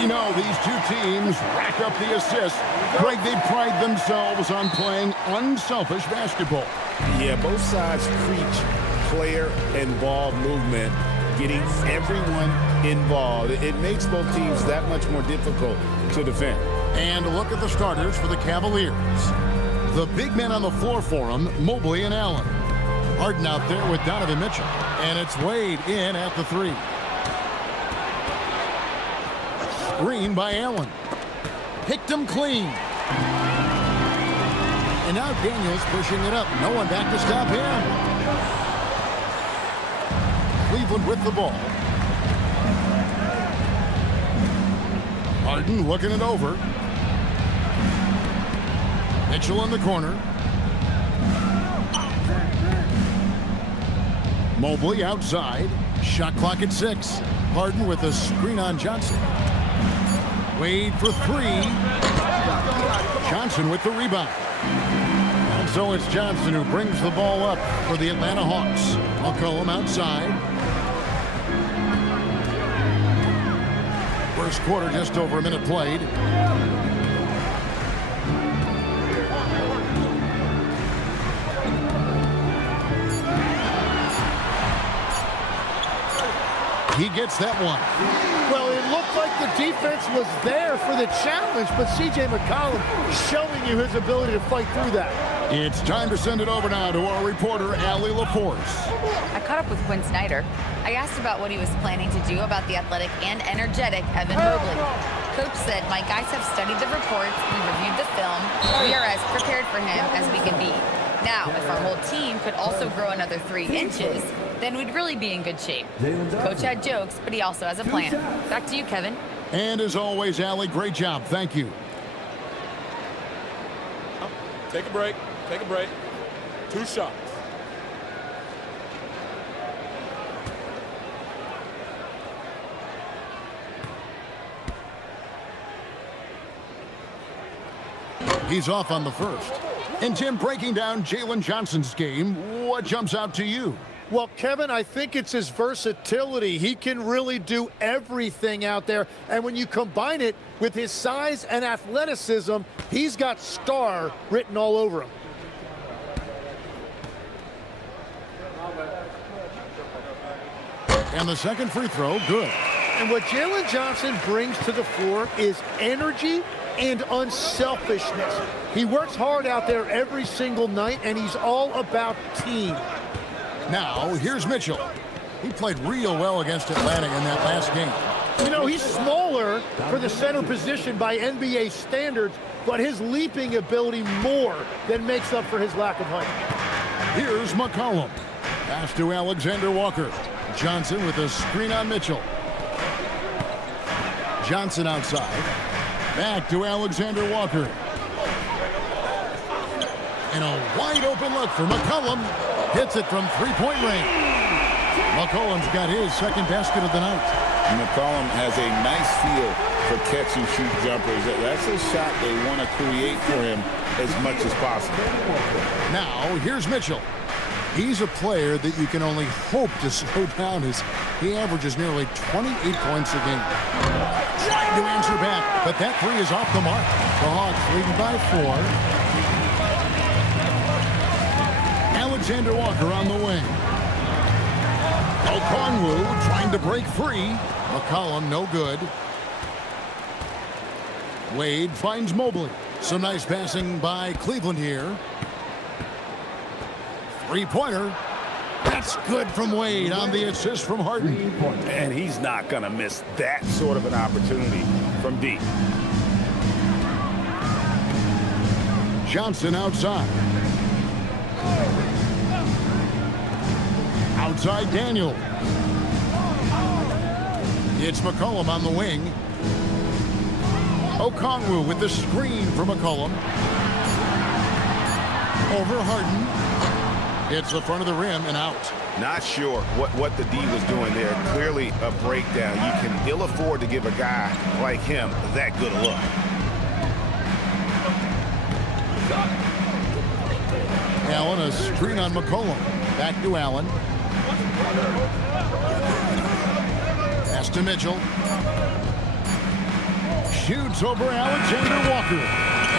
You know, these two teams rack up the assists. Greg, they pride themselves on playing unselfish basketball. Yeah, both sides preach player-involved movement, getting everyone involved. It makes both teams that much more difficult to defend. And look at the starters for the Cavaliers. The big men on the floor for them, Mobley and Allen. Harden out there with Donovan Mitchell. And it's Wade in at the three. Screen by Allen. Picked him clean. And now Daniels pushing it up. No one back to stop him. Cleveland with the ball. Harden looking it over. Mitchell in the corner. Mobley outside. Shot clock at 6. Harden with a screen on Johnson. Wade for 3. Johnson with the rebound. And so it's Johnson who brings the ball up for the Atlanta Hawks. McCollum outside. First quarter, just over a minute played. He gets that one. Well, it looked like the defense was there for the challenge, but C.J. McCollum showing you his ability to fight through that. It's time to send it over now to our reporter, Allie LaForce. I caught up with Quinn Snyder. I asked about what he was planning to do about the athletic and energetic Evan Mobley. Coach said, my guys have studied the reports, we've reviewed the film, we are as prepared for him as we can be. Now, if our whole team could also grow another 3 inches, then we'd really be in good shape. Coach had jokes, but he also has a plan. Back to you, Kevin. And as always, Allie, great job. Thank you. Take a break. Take a break. 2 shots. He's off on the first. And Tim, breaking down Jalen Johnson's game, what jumps out to you? Well, Kevin, I think it's his versatility. He can really do everything out there. And when you combine it with his size and athleticism, he's got star written all over him. And the second free throw, good. And what Jalen Johnson brings to the floor is energy and unselfishness. He works hard out there every single night, and he's all about team. Now, here's Mitchell. He played real well against Atlanta in that last game. You know, he's smaller for the center position by NBA standards, but his leaping ability more than makes up for his lack of height. Here's McCollum. Pass to Alexander Walker. Johnson with a screen on Mitchell. Johnson outside. Back to Alexander Walker. And a wide open look for McCollum. Hits it from three-point range. McCollum's got his second basket of the night. McCollum has a nice feel for catch-and-shoot jumpers. That's a shot they want to create for him as much as possible. Now, here's Mitchell. He's a player that you can only hope to slow down as he averages nearly 28 points a game. Trying to answer back, but that 3 is off the mark. The Hawks leading by 4. Alexander Walker on the wing. Okongwu trying to break free. McCollum no good. Wade finds Mobley. Some nice passing by Cleveland here. Three-pointer. That's good from Wade on the assist from Harden. And he's not going to miss that sort of an opportunity from deep. Johnson outside. Outside Daniel. It's McCollum on the wing. Okongwu with the screen for McCollum. Over Harden. Hits the front of the rim and out. Not sure what the D was doing there. Clearly a breakdown. You can ill afford to give a guy like him that good a look. Allen, a screen on McCollum. Back to Allen. Pass to Mitchell. Shoots over Alexander Walker.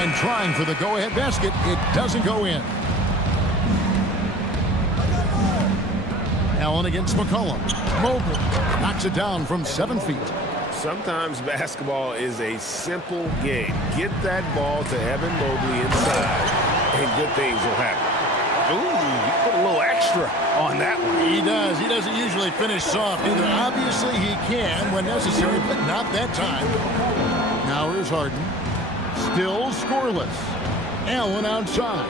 And trying for the go-ahead basket. It doesn't go in. Allen against McCollum. Mobley knocks it down from 7 feet. Sometimes basketball is a simple game. Get that ball to Evan Mobley inside, and good things will happen. Ooh, he put a little extra on that one. He does. He doesn't usually finish soft either. Obviously, he can when necessary, but not that time. Now here's Harden. Still scoreless. Allen outside.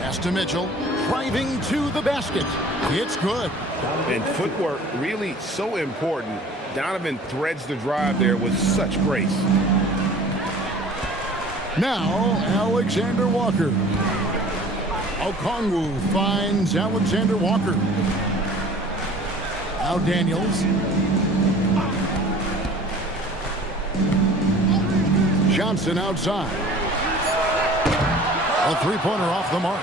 Pass to Mitchell. Driving to the basket. It's good. And footwork really so important. Donovan threads the drive there with such grace. Now, Alexander Walker. Okongwu finds Alexander Walker. Now Daniels. Johnson outside. A three-pointer off the mark.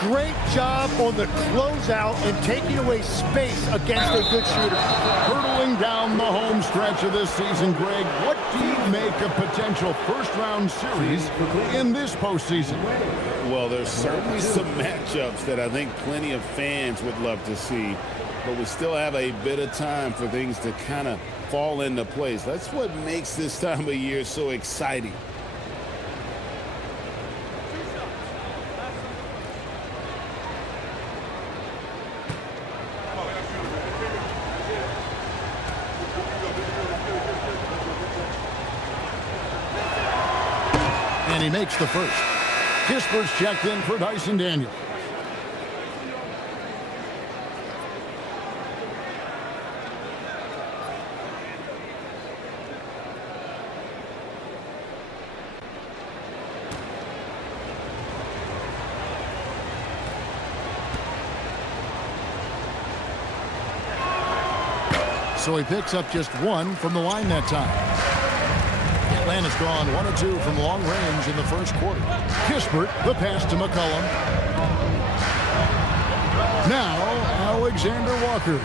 Great job on the closeout and taking away space against a good shooter. Hurtling down the home stretch of this season, Greg, what do you make of potential first-round series in this postseason? Well, there's certainly some matchups that I think plenty of fans would love to see, but we still have a bit of time for things to kind of fall into place. That's what makes this time of year so exciting. And he makes the first. Kisper's checked in for Dyson Daniels. So he picks up just one from the line that time. Atlanta's gone 1 of 2 from long range in the first quarter. Kispert, the pass to McCollum. Now, Alexander Walker.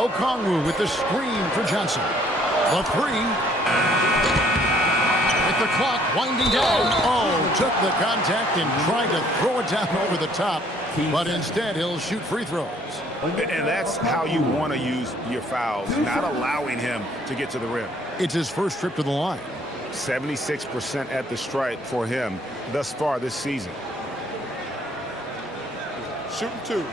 Okongwu with the screen for Johnson. The three. With the clock winding down. Oh, took the contact and tried to throw it down over the top. But instead, he'll shoot free throws. And that's how you want to use your fouls, not allowing him to get to the rim. It's his first trip to the line. 76% at the stripe for him thus far this season. Shooting 2.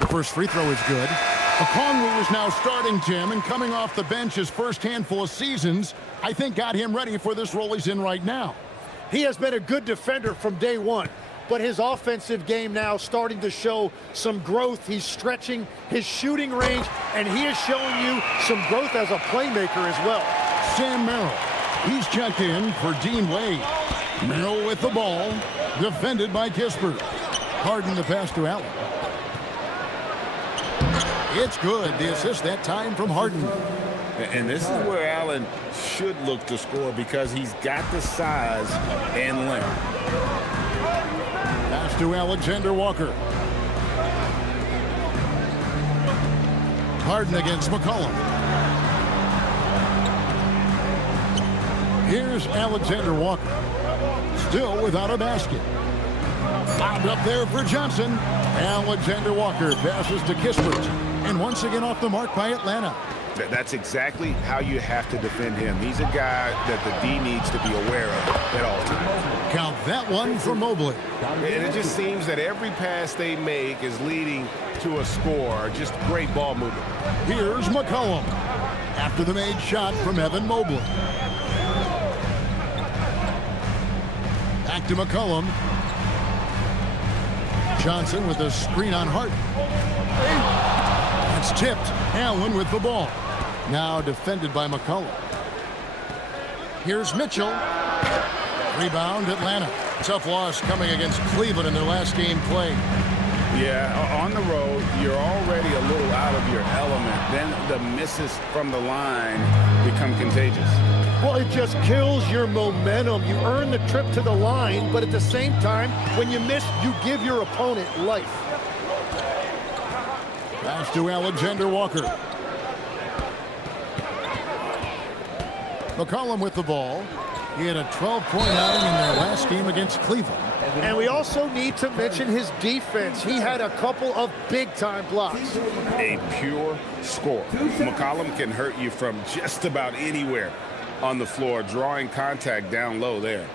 The first free throw is good. Okongwu is now starting, Tim, and coming off the bench his first handful of seasons, I think got him ready for this role he's in right now. He has been a good defender from day one, but his offensive game now starting to show some growth. He's stretching his shooting range, and he is showing you some growth as a playmaker as well. Sam Merrill, he's checked in for Dean Wade. Merrill with the ball, defended by Kispert. Harden the pass to Allen. It's good. The assist that time from Harden. And this is where Allen should look to score because he's got the size and length. Pass to Alexander Walker. Harden against McCollum. Here's Alexander Walker. Still without a basket. Lobbed up there for Johnson. Alexander Walker passes to Kispert. And once again off the mark by Atlanta. That's exactly how you have to defend him. He's a guy that the D needs to be aware of at all times. Count that one for Mobley. And it just seems that every pass they make is leading to a score. Just great ball movement. Here's McCollum. After the made shot from Evan Mobley. Back to McCollum. Johnson with a screen on Hart. It's tipped. Allen with the ball. Now defended by McCollum. Here's Mitchell. Rebound Atlanta. Tough loss coming against Cleveland in their last game played. Yeah, on the road, you're already a little out of your element. Then the misses from the line become contagious. Well, it just kills your momentum. You earn the trip to the line, but at the same time, when you miss, you give your opponent life. Pass to Alexander Walker. McCollum with the ball. He had a 12-point outing in their last game against Cleveland. And we also need to mention his defense. He had a couple of big-time blocks. A pure score. McCollum can hurt you from just about anywhere on the floor, drawing contact down low there.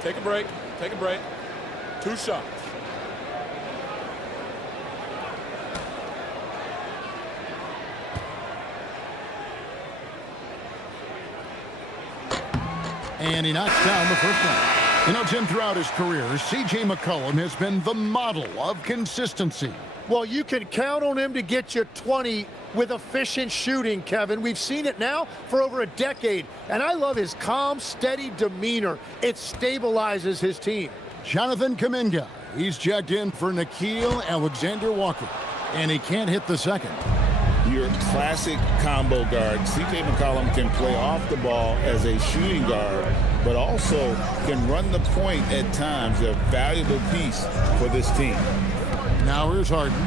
Take a break. Take a break. 2 shots. And he knocks down the first one. You know, Jim, throughout his career, C.J. McCollum has been the model of consistency. Well, you can count on him to get you 20 with efficient shooting, Kevin. We've seen it now for over a decade, and I love his calm, steady demeanor. It stabilizes his team. Jonathan Kuminga. He's checked in for Nickeil Alexander-Walker, and he can't hit the second. Your classic combo guard. C.J. McCollum can play off the ball as a shooting guard, but also can run the point at times, a valuable piece for this team. Now here's Harden.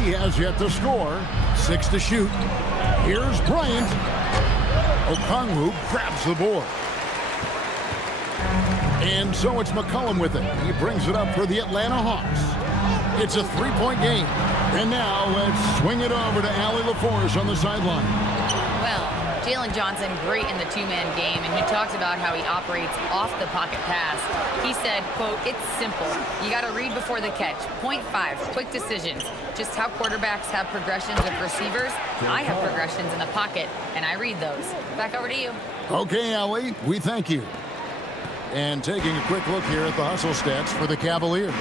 He has yet to score. 6 to shoot. Here's Bryant. Okongwu grabs the board. And so it's McCollum with it. He brings it up for the Atlanta Hawks. It's a 3-point game. And now let's swing it over to Allie LaForce on the sideline. Well, Jalen Johnson, great in the two-man game, and he talks about how he operates off the pocket pass. He said, quote, "It's simple. You got to read before the catch. Point 5, quick decisions. Just how quarterbacks have progressions with receivers, I have progressions in the pocket, and I read those." Back over to you. Okay, Allie, we thank you. And taking a quick look here at the hustle stats for the Cavaliers.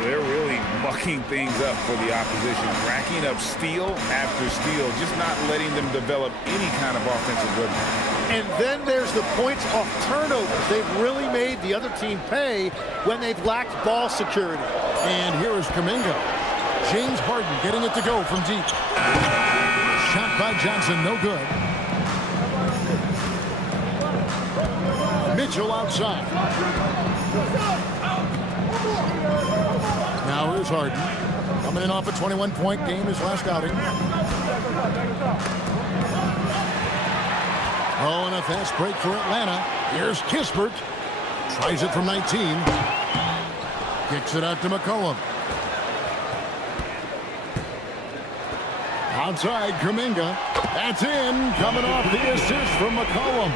They're really mucking things up for the opposition, racking up steal after steal, just not letting them develop any kind of offensive rhythm. And then there's the points off turnovers. They've really made the other team pay when they've lacked ball security. And here is Kuminga. James Harden getting it to go from deep. Shot by Johnson, no good. Mitchell outside. Now here's Harden. Coming in off a 21-point game his last outing. Oh, and a fast break for Atlanta. Here's Kispert. Tries it from 19. Kicks it out to McCollum. Outside, Kuminga. That's in. Coming off the assist from McCollum.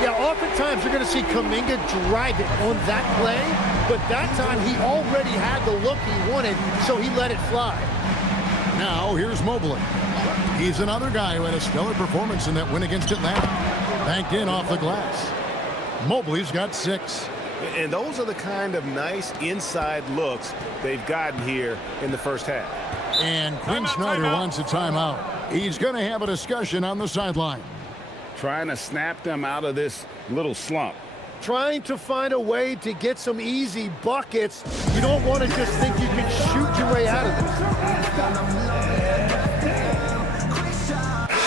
Yeah, oftentimes you're going to see Kuminga drive it on that play, but that time he already had the look he wanted, so he let it fly. Now here's Mobley. He's another guy who had a stellar performance in that win against Atlanta. Banked in off the glass. Mobley's got 6. And those are the kind of nice inside looks they've gotten here in the first half. And Quinn Snyder wants a timeout. He's going to have a discussion on the sideline. Trying to snap them out of this little slump. Trying to find a way to get some easy buckets. You don't want to just think you can shoot your way out of this.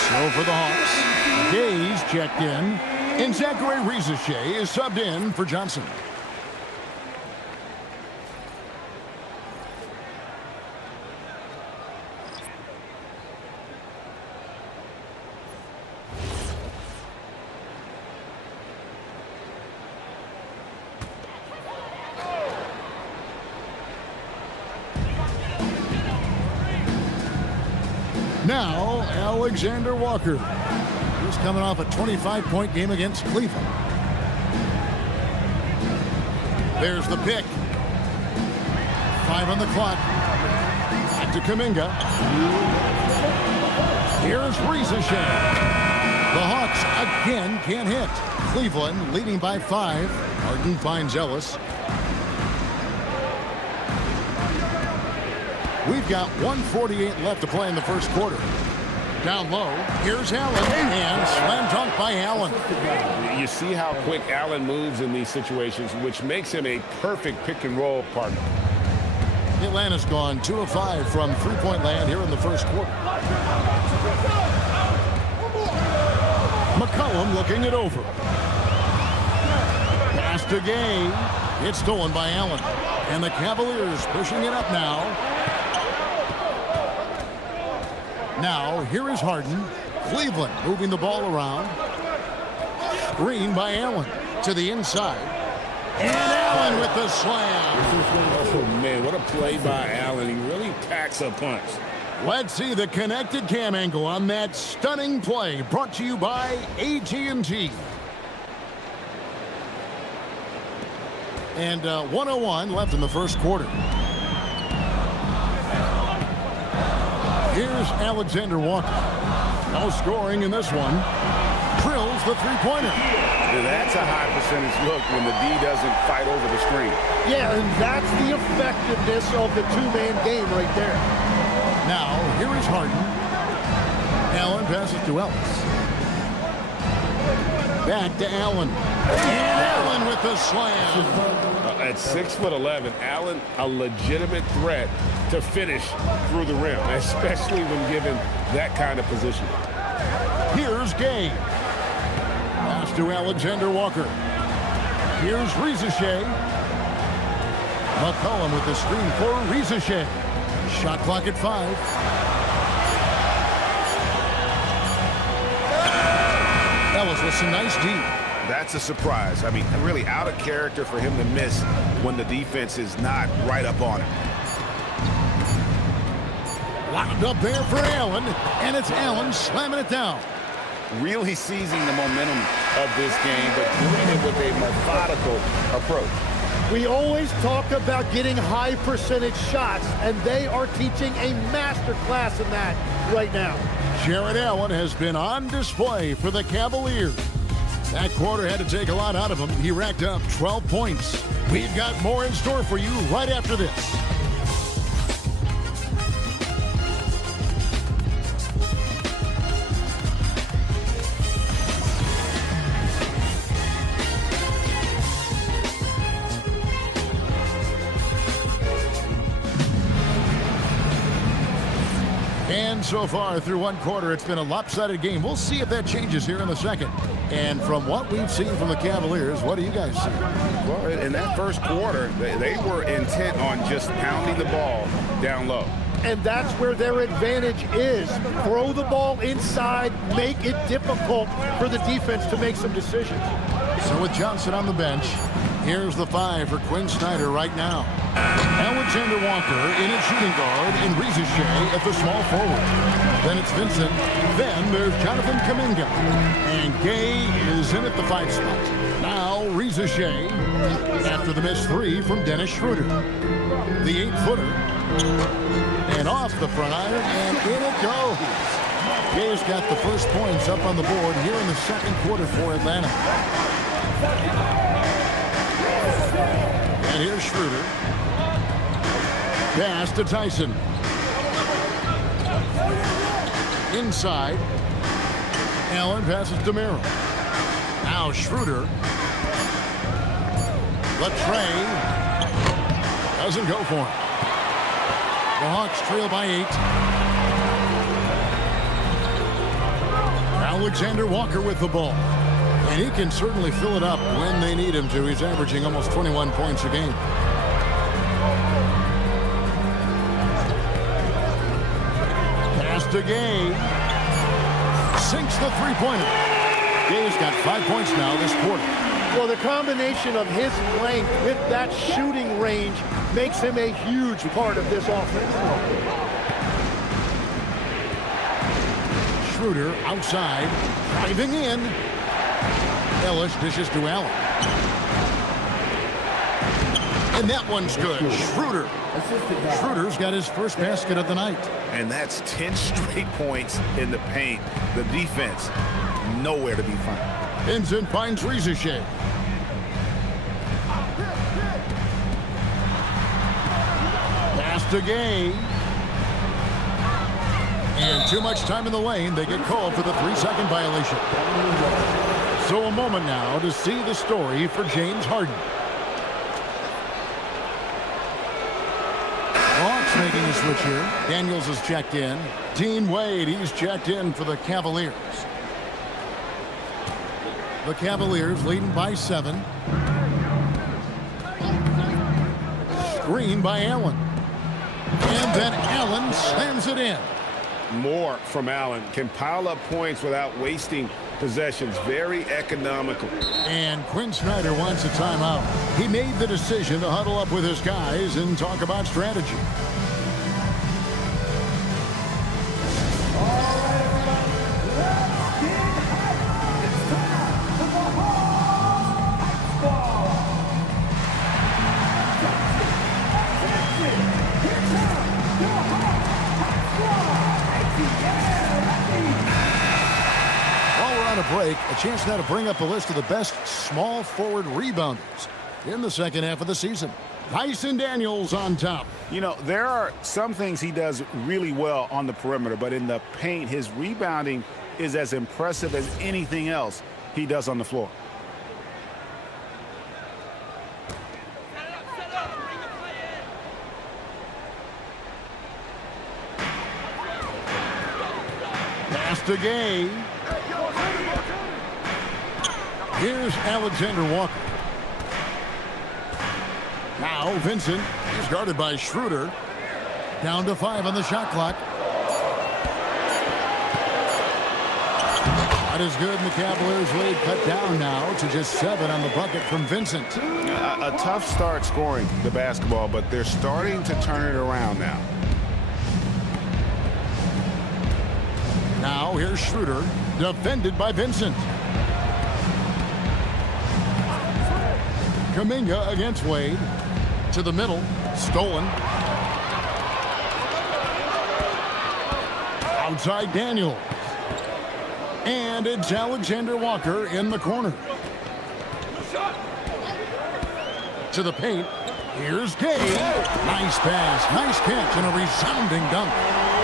So for the Hawks, Gay's checked in, and Zachary Rizachet is subbed in for Johnson. Now, Alexander Walker. He's coming off a 25-point game against Cleveland. There's the pick. 5 on the clock. Back to Kuminga. Here's Rizachet. The Hawks again can't hit. Cleveland leading by 5. Harden finds Ellis. We've got 1:48 left to play in the first quarter. Down low, here's Allen, and slam dunk by Allen. You see how quick Allen moves in these situations, which makes him a perfect pick-and-roll partner. Atlanta's gone 2 of 5 from three-point land here in the first quarter. McCollum looking it over. Pass to Gay. It's stolen by Allen. And the Cavaliers pushing it up now. Now, here is Harden. Cleveland moving the ball around. Screen by Allen to the inside. And Allen with the slam. Oh, man, what a play by Allen. He really packs a punch. Let's see the connected cam angle on that stunning play, brought to you by AT&T. And 1:01 left in the first quarter. Here's Alexander Walker. No scoring in this one. Drills the three-pointer. That's a high percentage look when the D doesn't fight over the screen. Yeah, and that's the effectiveness of the two-man game right there. Now, here is Harden. Allen passes to Ellis. Back to Allen. And Allen with the slam. At 6'11", Allen, a legitimate threat to finish through the rim, especially when given that kind of position. Here's Gay. Pass to Alexander Walker. Here's Rizichet. McCollum with the screen for Rizichet. Shot clock at 5. Ellis with some nice deep. That's a surprise. I mean, really out of character for him to miss when the defense is not right up on him. Locked up there for Allen, and it's Allen slamming it down. Really seizing the momentum of this game, but doing it with a methodical approach. We always talk about getting high percentage shots, and they are teaching a master class in that right now. Jared Allen has been on display for the Cavaliers. That quarter had to take a lot out of him. He racked up 12 points. We've got more in store for you right after this. And so far through one quarter, it's been a lopsided game. We'll see if that changes here in the second. And from what we've seen from the Cavaliers, what do you guys see? Well, in that first quarter, they were intent on just pounding the ball down low. And that's where their advantage is. Throw the ball inside, make it difficult for the defense to make some decisions. So with Johnson on the bench, here's the 5 for Quinn Snyder right now. Alexander Walker in at shooting guard and Rizichet at the small forward. Then it's Vincent. Then there's Jonathan Kuminga. And Gay is in at the 5 spot. Now Rizichet after the missed 3 from Dennis Schroeder. The 8-footer. And off the front iron, and in it goes. Gay's got the first points up on the board here in the second quarter for Atlanta. And here's Schroeder. Pass to Tyson. Inside. Allen passes to Merrill. Now Schroeder. Latrey doesn't go for it. The Hawks trail by 8. Alexander Walker with the ball. And he can certainly fill it up when they need him to. He's averaging almost 21 points a game. Pass to Gay. Sinks the three-pointer. Gay's got 5 points now this quarter. Well, the combination of his length with that shooting range makes him a huge part of this offense. Schroeder outside, driving in. Ellis dishes to Allen. And that one's good. Schroeder's got his first basket of the night. And that's 10 straight points in the paint. The defense, nowhere to be found. Vincent finds Rizichet. Pass to Gay. And too much time in the lane. They get called for the 3-second violation. So a moment now to see the story for James Harden. Hawks making a switch here. Daniels is checked in. Dean Wade, he's checked in for the Cavaliers. The Cavaliers leading by 7. Screen by Allen. And then Allen slams it in. More from Allen. Can pile up points without wasting possessions. Very economical. And Quinn Snyder wants a timeout. He made the decision to huddle up with his guys and talk about strategy. Break, a chance now to bring up a list of the best small forward rebounders in the second half of the season. Tyson Daniels on top. You know, there are some things he does really well on the perimeter, but in the paint, his rebounding is as impressive as anything else he does on the floor. Pass to Gay. Here's Alexander Walker. Now Vincent is guarded by Schroeder. Down to 5 on the shot clock. That is good, and the Cavaliers lead cut down now to just 7 on the bucket from Vincent. A tough start scoring the basketball, but they're starting to turn it around now. Now here's Schroeder, defended by Vincent. Kuminga against Wade. To the middle. Stolen. Outside Daniel. And it's Alexander Walker in the corner. To the paint. Here's Gay. Nice pass. Nice catch and a resounding dunk.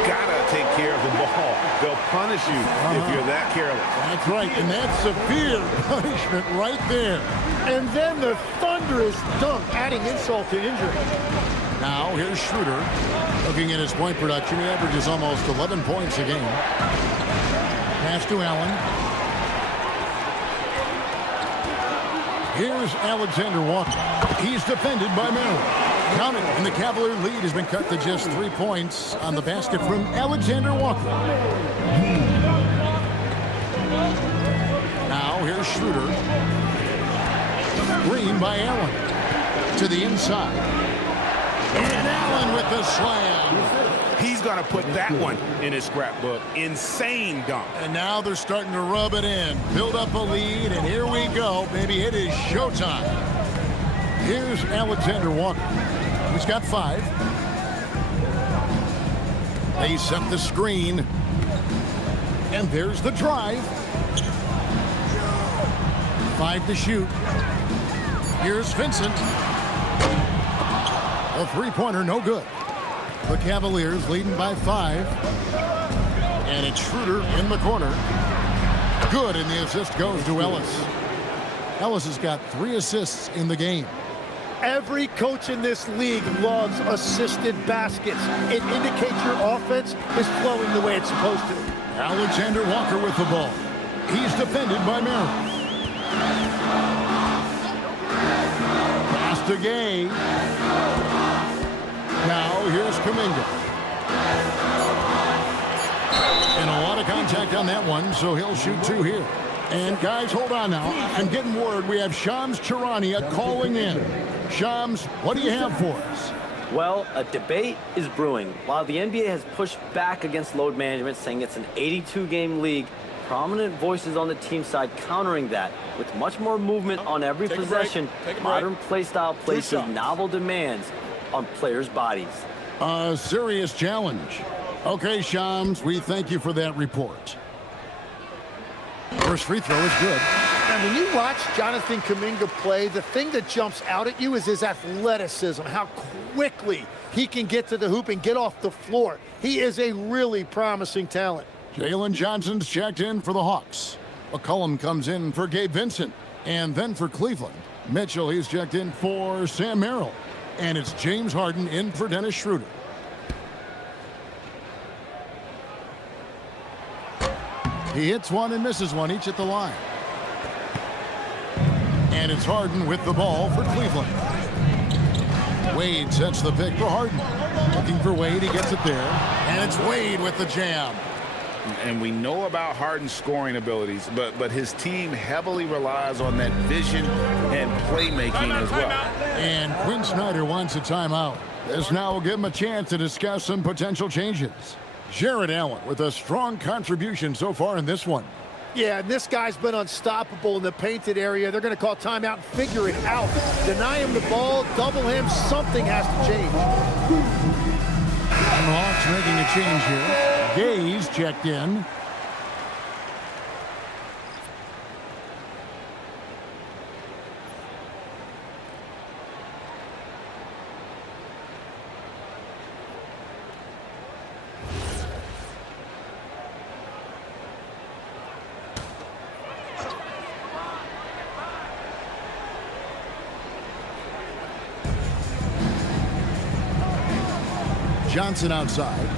Gotta take care of the ball. They'll punish you if you're that careless. That's right, and that's severe punishment right there. And then the thunderous dunk, adding insult to injury. Now here's Schroeder. Looking at his point production, he averages almost 11 points a game. Pass to Allen. Here's Alexander Walker. He's defended by Merrill. Count it, and the Cavalier lead has been cut to just 3 points on the basket from Alexander Walker. Now here's Schroeder. Green by Allen. To the inside. And Allen with the slam. He's going to put that one in his scrapbook. Insane dunk. And now they're starting to rub it in. Build up a lead, and here we go, baby. It is showtime. Here's Alexander Walker. He's got 5. They set the screen. And there's the drive. 5 to shoot. Here's Vincent. A three-pointer, no good. The Cavaliers leading by 5. And it's Schroeder in the corner. Good, and the assist goes to Ellis. Ellis has got 3 assists in the game. Every coach in this league loves assisted baskets. It indicates your offense is flowing the way it's supposed to. Alexander Walker with the ball. He's defended by Merrill. Pass to Gay. Now here's Kuminga. And a lot of contact on that one, so he'll shoot 2 here. And guys, hold on now. I'm getting word we have Shams Charania calling in. Shams, what do you have for us? Well, a debate is brewing. While the NBA has pushed back against load management, saying it's an 82-game league, prominent voices on the team side countering that with much more movement on every possession, modern play style places novel demands on players' bodies. A serious challenge. Okay, Shams, we thank you for that report. First free throw is good. And when you watch Jonathan Kuminga play, the thing that jumps out at you is his athleticism, how quickly he can get to the hoop and get off the floor. He is a really promising talent. Jalen Johnson's checked in for the Hawks. McCollum comes in for Gabe Vincent. And then for Cleveland, Mitchell, he's checked in for Sam Merrill. And it's James Harden in for Dennis Schroeder. He hits one and misses one, each at the line. And it's Harden with the ball for Cleveland. Wade sets the pick for Harden. Looking for Wade, he gets it there. And it's Wade with the jam. And we know about Harden's scoring abilities, but his team heavily relies on that vision and playmaking as well. And Quinn Snyder wants a timeout. This now will give him a chance to discuss some potential changes. Jared Allen with a strong contribution so far in this one. Yeah, and this guy's been unstoppable in the painted area. They're going to call timeout and figure it out. Deny him the ball, double him, something has to change. And the Hawks making a change here. Gaze checked in. Johnson outside.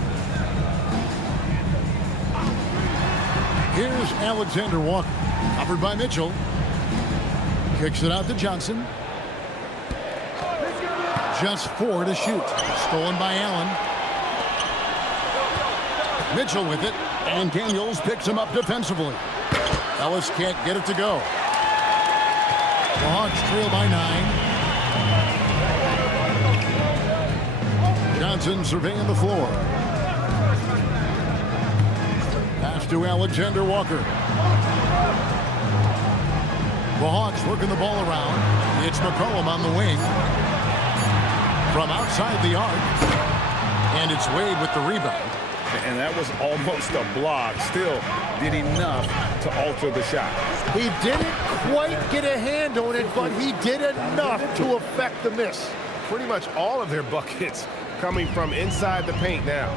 Here's Alexander Walker. Covered by Mitchell. Kicks it out to Johnson. Just 4 to shoot. Stolen by Allen. Mitchell with it. And Daniels picks him up defensively. Ellis can't get it to go. The Hawks trail by 9. Johnson surveying the floor. Pass to Alexander Walker. The Hawks working the ball around. It's McCollum on the wing. From outside the arc. And it's Wade with the rebound. And that was almost a block. Still did enough to alter the shot. He didn't quite get a hand on it, but he did enough to affect the miss. Pretty much all of their buckets coming from inside the paint now.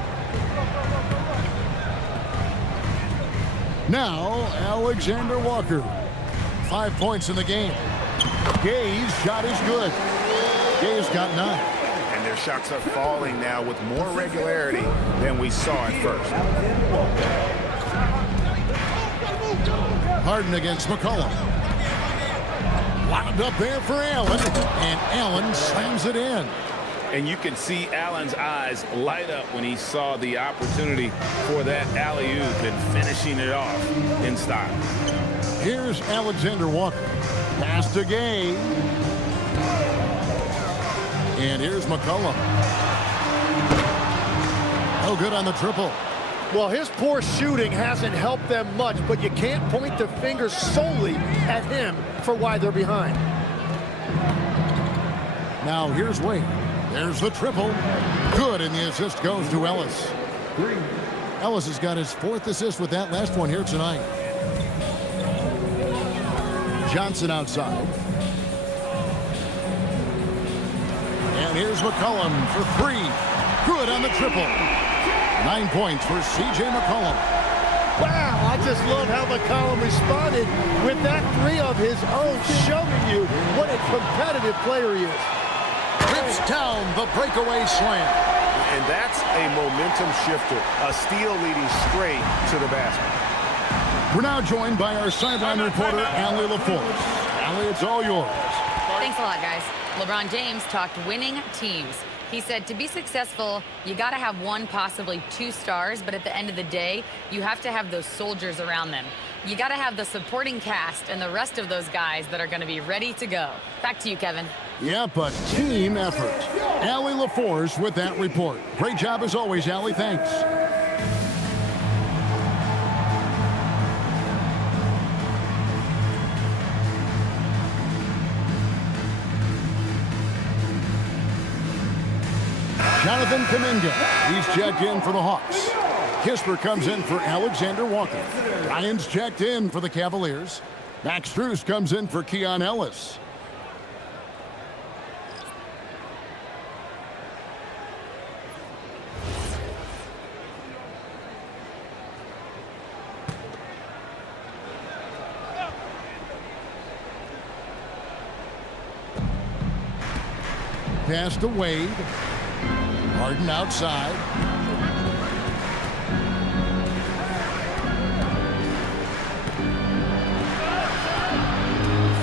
Now, Alexander Walker. 5 points in the game. Gay's shot is good. Gay's got 9. And their shots are falling now with more regularity than we saw at first. Harden against McCollum. Wound up there for Allen. And Allen slams it in. And you can see Allen's eyes light up when he saw the opportunity for that alley-oop and finishing it off in style. Here's Alexander Walker. Pass to Gay. And here's McCollum. No good on the triple. Well, his poor shooting hasn't helped them much, but you can't point the finger solely at him for why they're behind. Now here's Wade. There's the triple. Good, and the assist goes to Ellis. Ellis has got his 4th assist with that last one here tonight. Johnson outside. And here's McCollum for 3. Good on the triple. 9 points for C.J. McCollum. Wow, I just love how McCollum responded with that 3 of his own, showing you what a competitive player he is. Trips down the breakaway slam. And that's a momentum shifter. A steal leading straight to the basket. We're now joined by our sideline reporter, Allie LaForce. Allie, it's all yours. Thanks a lot, guys. LeBron James talked winning teams. He said to be successful, you got to have 1, possibly 2 stars, but at the end of the day, you have to have those soldiers around them. You got to have the supporting cast and the rest of those guys that are going to be ready to go. Back to you, Kevin. Yep, a team effort. Allie LaForce with that report. Great job as always, Allie. Thanks. Jonathan Kuminga. He's checked in for the Hawks. Kisper comes in for Alexander Walker. Ryan's checked in for the Cavaliers. Max Strus comes in for Keon Ellis. Pass to Wade. Harden outside.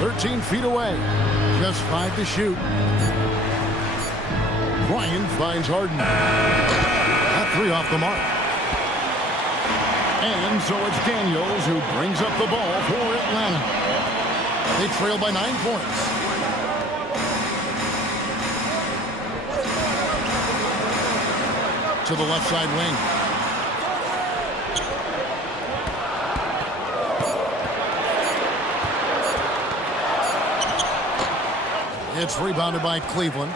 "13 feet away. Just 5 to shoot." Bryant finds Harden. That 3 off the mark. And so it's Daniels who brings up the ball for Atlanta. They trail by 9 points. To the left side wing. It's rebounded by Cleveland.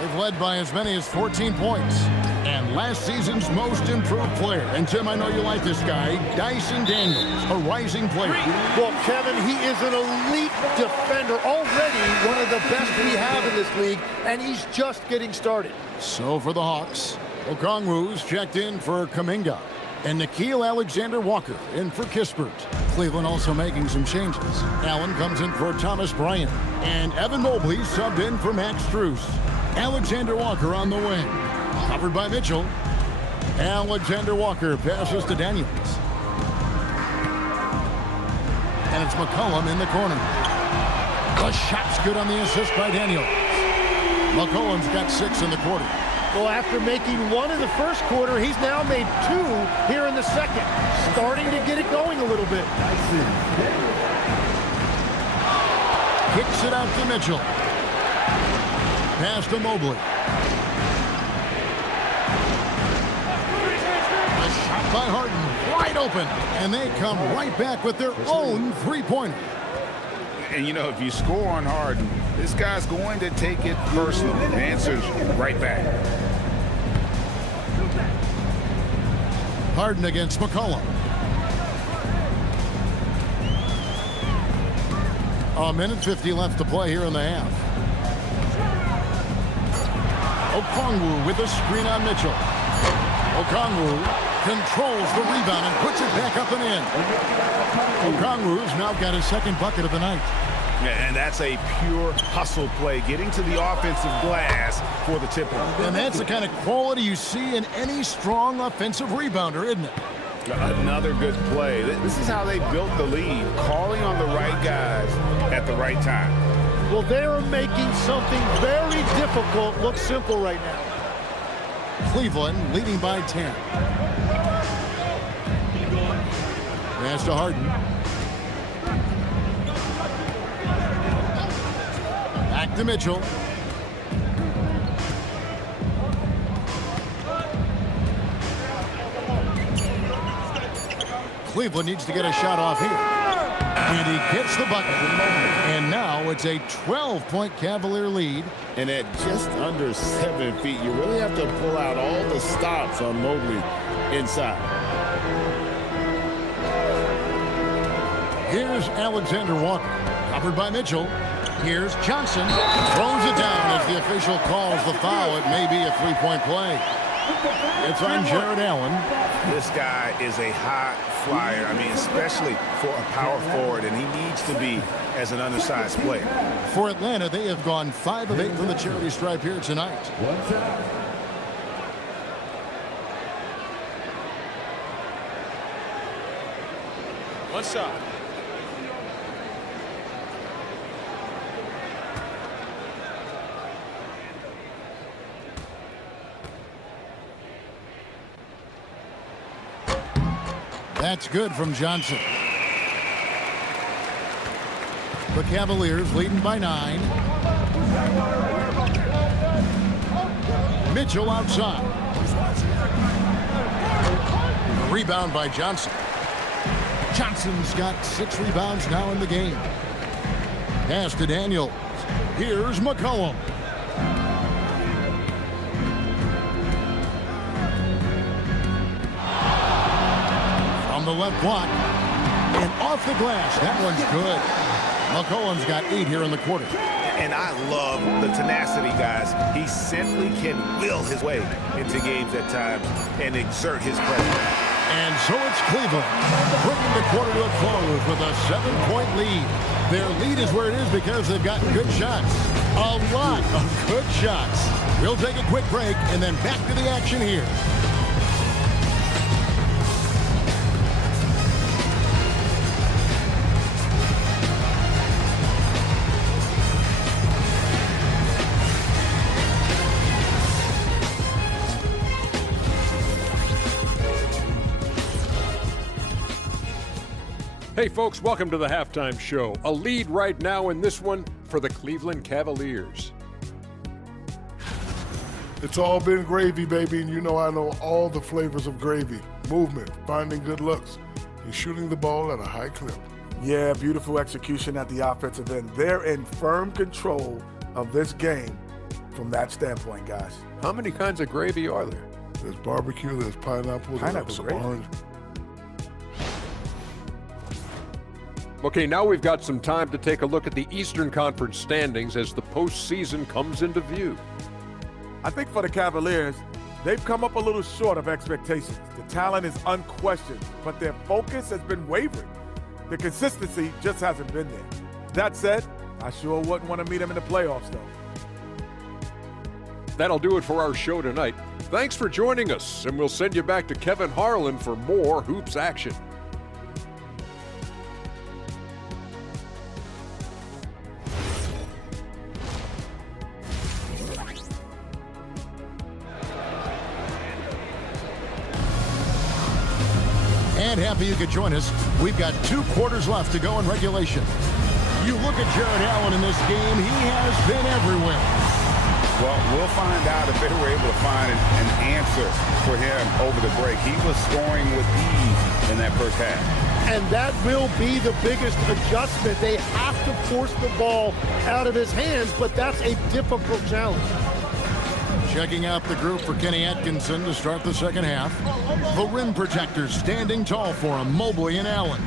They've led by as many as 14 points. And last season's most improved player, and Tim, I know you like this guy, Dyson Daniels, a rising player. Well, Kevin, he is an elite defender, already one of the best we have in this league, and he's just getting started. So for the Hawks, Okongwu's checked in for Kuminga, and Nickeil Alexander-Walker in for Kispert. Cleveland also making some changes. Allen comes in for Thomas Bryant, and Evan Mobley subbed in for Max Strus. Alexander-Walker on the wing, covered by Mitchell. Alexander-Walker passes to Daniels, and it's McCollum in the corner. The shot's good on the assist by Daniels. McCollum's got 6 in the quarter. Well, after making 1 in the first quarter, he's now made 2 here in the second. Starting to get it going a little bit. Kicks it out to Mitchell. Pass to Mobley. A shot by Harden. Wide open. And they come right back with their own three-pointer. And, you know, if you score on Harden, this guy's going to take it personal. The answer's right back. Harden against McCollum. A minute 50 left to play here in the half. Okongwu with a screen on Mitchell. Okongwu controls the rebound and puts it back up and in. Okongwu's now got his second bucket of the night. And that's a pure hustle play, getting to the offensive glass for the tip-off. And that's the kind of quality you see in any strong offensive rebounder, isn't it? Another good play. This is how they built the lead, calling on the right guys at the right time. Well, they are making something very difficult look simple right now. Cleveland leading by 10. Pass to Harden. Back to Mitchell. Cleveland needs to get a shot off here. And he gets the bucket. And now it's a 12-point Cavalier lead. And at just under 7 feet, you really have to pull out all the stops on Mobley inside. Here's Alexander-Walker, covered by Mitchell. Here's Johnson, throws it down as the official calls the foul. It may be a three-point play. It's on Jared Allen. This guy is a high flyer. I mean, especially for a power forward, and he needs to be as an undersized player. For Atlanta, they have gone 5 of 8 from the charity stripe here tonight. One shot. That's good from Johnson. The Cavaliers leading by 9. Mitchell outside. Rebound by Johnson. Johnson's got 6 rebounds now in the game. Pass to Daniels. Here's McCollum. From the left block. And off off the glass. That one's good. McCollum's got 8 here in the quarter. And I love the tenacity, guys. He simply can will his way into games at times and exert his presence. And so it's Cleveland bringing the quarter to a close with a 7-point lead. Their lead is where it is because they've got good shots. A lot of good shots. We'll take a quick break and then back to the action here. Hey folks, welcome to the halftime show. A lead right now in this one for the Cleveland Cavaliers. It's all been gravy, baby, and you know I know all the flavors of gravy. Movement, finding good looks, and shooting the ball at a high clip. Yeah, beautiful execution at the offensive end. They're in firm control of this game from that standpoint, guys. How many kinds of gravy are there? There's barbecue, there's pineapple, there's some gravy. orange. Okay, now we've got some time to take a look at the Eastern Conference standings as the postseason comes into view. I think for the Cavaliers, they've come up a little short of expectations. The talent is unquestioned, but their focus has been wavering. The consistency just hasn't been there. That said, I sure wouldn't want to meet them in the playoffs, though. That'll do it for our show tonight. Thanks for joining us, and we'll send you back to Kevin Harlan for more hoops action. And happy you could join us. We've got 2 quarters left to go in regulation. You look at Jared Allen in this game, he has been everywhere. Well, we'll find out if they were able to find an answer for him over the break. He was scoring with ease in that first half. And that will be the biggest adjustment. They have to force the ball out of his hands, but that's a difficult challenge. Checking out the group for Kenny Atkinson to start the second half. The rim protectors standing tall for him, Mobley and Allen.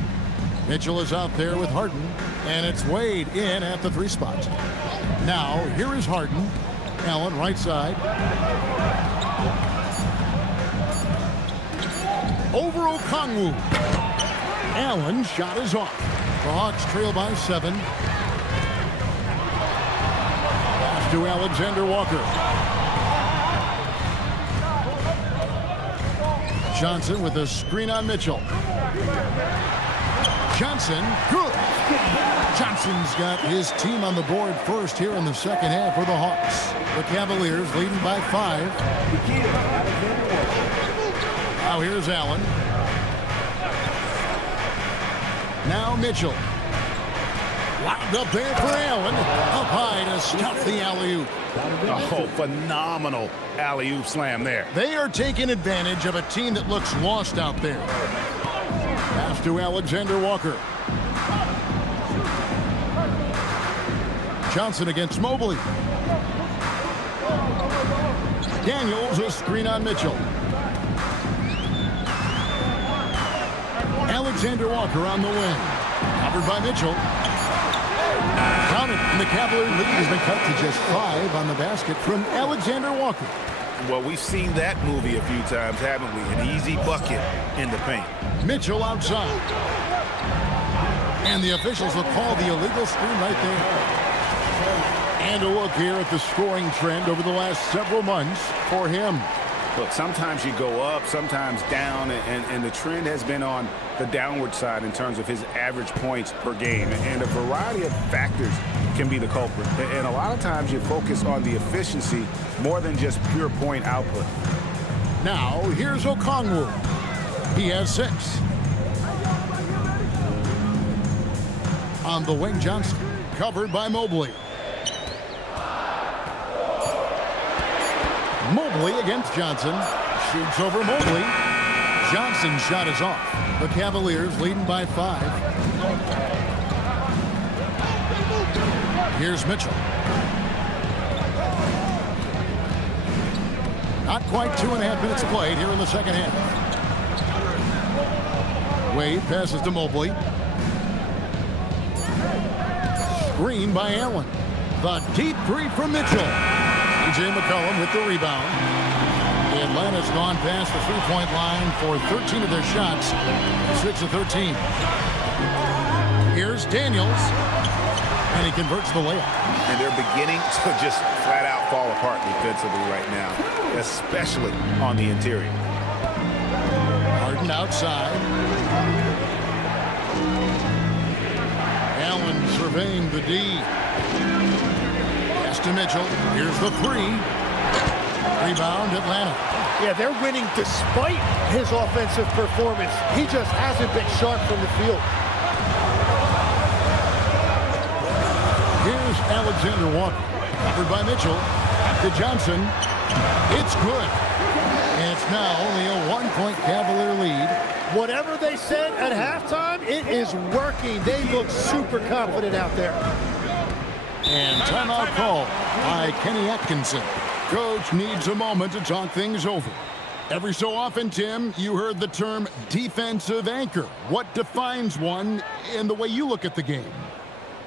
Mitchell is out there with Harden, and it's Wade in at the 3 spot. Now, here is Harden. Allen, right side. Over Okongwu. Allen shot is off. The Hawks trail by 7. Pass to Alexander Walker. Johnson with a screen on Mitchell. Johnson, good. Johnson's got his team on the board first here in the second half for the Hawks. The Cavaliers leading by 5. Now here's Allen. Now Mitchell. Locked up there for Allen. Up high to stuff the alley-oop. Oh, phenomenal alley-oop slam there. They are taking advantage of a team that looks lost out there. Pass to Alexander Walker. Johnson against Mobley. Daniels a screen on Mitchell. Alexander Walker on the wing. Covered by Mitchell. Counted, and the Cavalier lead has been cut to just 5 on the basket from Alexander Walker. Well, we've seen that movie a few times, haven't we? An easy bucket in the paint. Mitchell outside. And the officials will call the illegal screen right there. And a look here at the scoring trend over the last several months for him. Look, sometimes you go up, sometimes down, and the trend has been on the downward side in terms of his average points per game. And a variety of factors can be the culprit. And a lot of times you focus on the efficiency more than just pure point output. Now, here's Okongwu. He has 6. On the wing, Johnson. Covered by Mobley. Mobley against Johnson. Shoots over Mobley. Johnson's shot is off. The Cavaliers leading by 5. Here's Mitchell. Not quite 2.5 minutes played here in the second half. Wade passes to Mobley. screen by Allen. The deep three from Mitchell. C.J. McCollum with the rebound. Atlanta's gone past the three-point line for 13 of their shots. 6 of 13. Here's Daniels. And he converts the layup. And they're beginning to just flat out fall apart defensively right now, especially on the interior. Harden outside. Allen surveying the D. Pass to Mitchell. Here's the three. Rebound, Atlanta. Yeah, they're winning despite his offensive performance. He just hasn't been sharp from the field. Here's Alexander Walker. Covered by Mitchell. To Johnson. It's good. And it's now only a 1-point Cavalier lead. Whatever they said at halftime, it is working. They look super confident out there. And timeout call by Kenny Atkinson. Coach needs a moment to talk things over. Every so often, Tim, you heard the term defensive anchor. What defines one in the way you look at the game?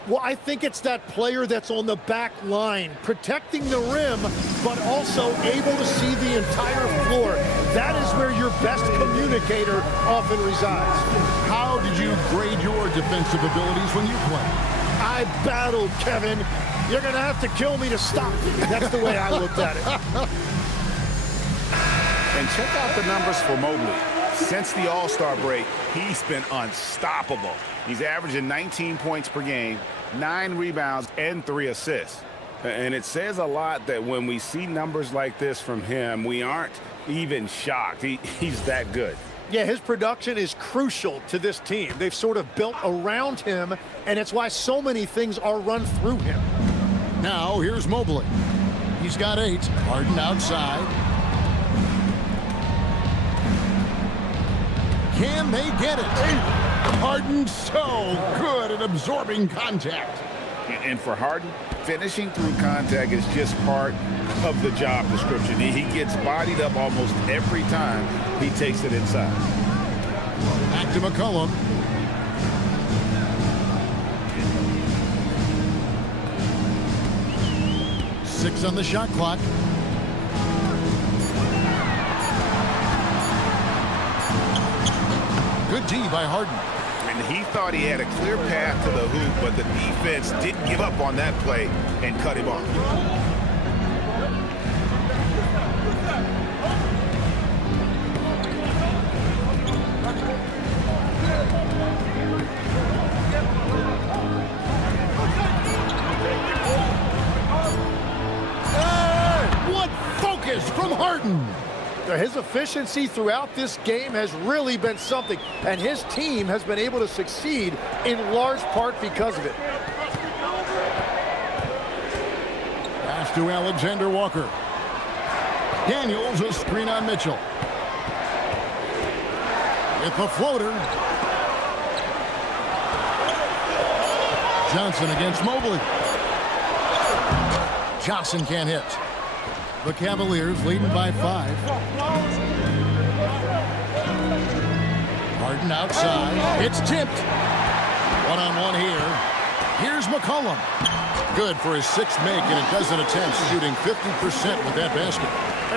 Well, I think it's that player that's on the back line, protecting the rim, but also able to see the entire floor. That is where your best communicator often resides. How did you grade your defensive abilities when you played? I battled, Kevin. You're going to have to kill me to stop me. That's the way I looked at it. And check out the numbers for Mobley. Since the All-Star break, he's been unstoppable. He's averaging 19 points per game, 9 rebounds, and 3 assists. And it says a lot that when we see numbers like this from him, we aren't even shocked. He's that good. Yeah, his production is crucial to this team. They've sort of built around him, and it's why so many things are run through him. Now, here's Mobley. He's got 8. Harden outside. Can they get it? Harden so good at absorbing contact. And for Harden, finishing through contact is just part of the job description. He gets bodied up almost every time he takes it inside. Back to McCollum. Six on the shot clock. Good D by Harden. And he thought he had a clear path to the hoop, but the defense didn't give up on that play and cut him off. What focus from Harden! His efficiency throughout this game has really been something, and his team has been able to succeed in large part because of it. Pass to Alexander Walker. Daniels, a screen on Mitchell. With the floater. Johnson against Mobley. Johnson can't hit. The Cavaliers leading by 5. Harden outside. It's tipped. One-on-one here. Here's McCollum. Good for his 6th make in a dozen attempts, shooting 50% with that basket.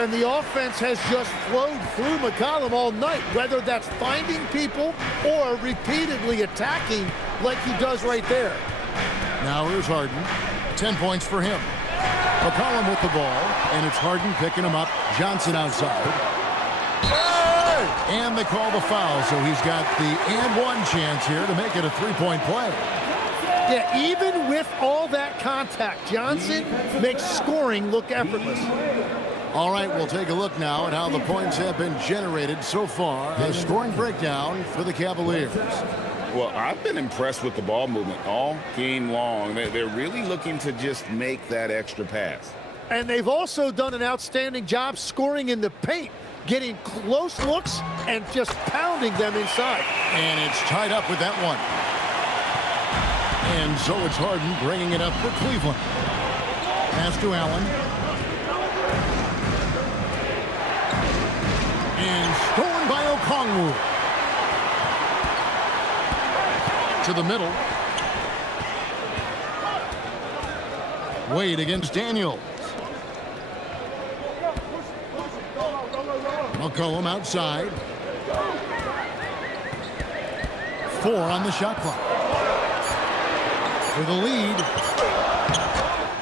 And the offense has just flowed through McCollum all night, whether that's finding people or repeatedly attacking like he does right there. Now here's Harden. 10 points for him. McCollum with the ball, and it's Harden picking him up. Johnson outside. And they call the foul, so he's got the and one chance here to make it a 3-point play. Yeah, even with all that contact, Johnson makes scoring look effortless. All right, we'll take a look now at how the points have been generated so far. A scoring breakdown for the Cavaliers. Well, I've been impressed with the ball movement all game long. They're really looking to just make that extra pass. And they've also done an outstanding job scoring in the paint, getting close looks and just pounding them inside. And it's tied up with that one. And so it's Harden bringing it up for Cleveland. Pass to Allen. And stolen by Okongwu. To the middle. Wade against Daniels. McCollum outside. 4 on the shot clock. For the lead.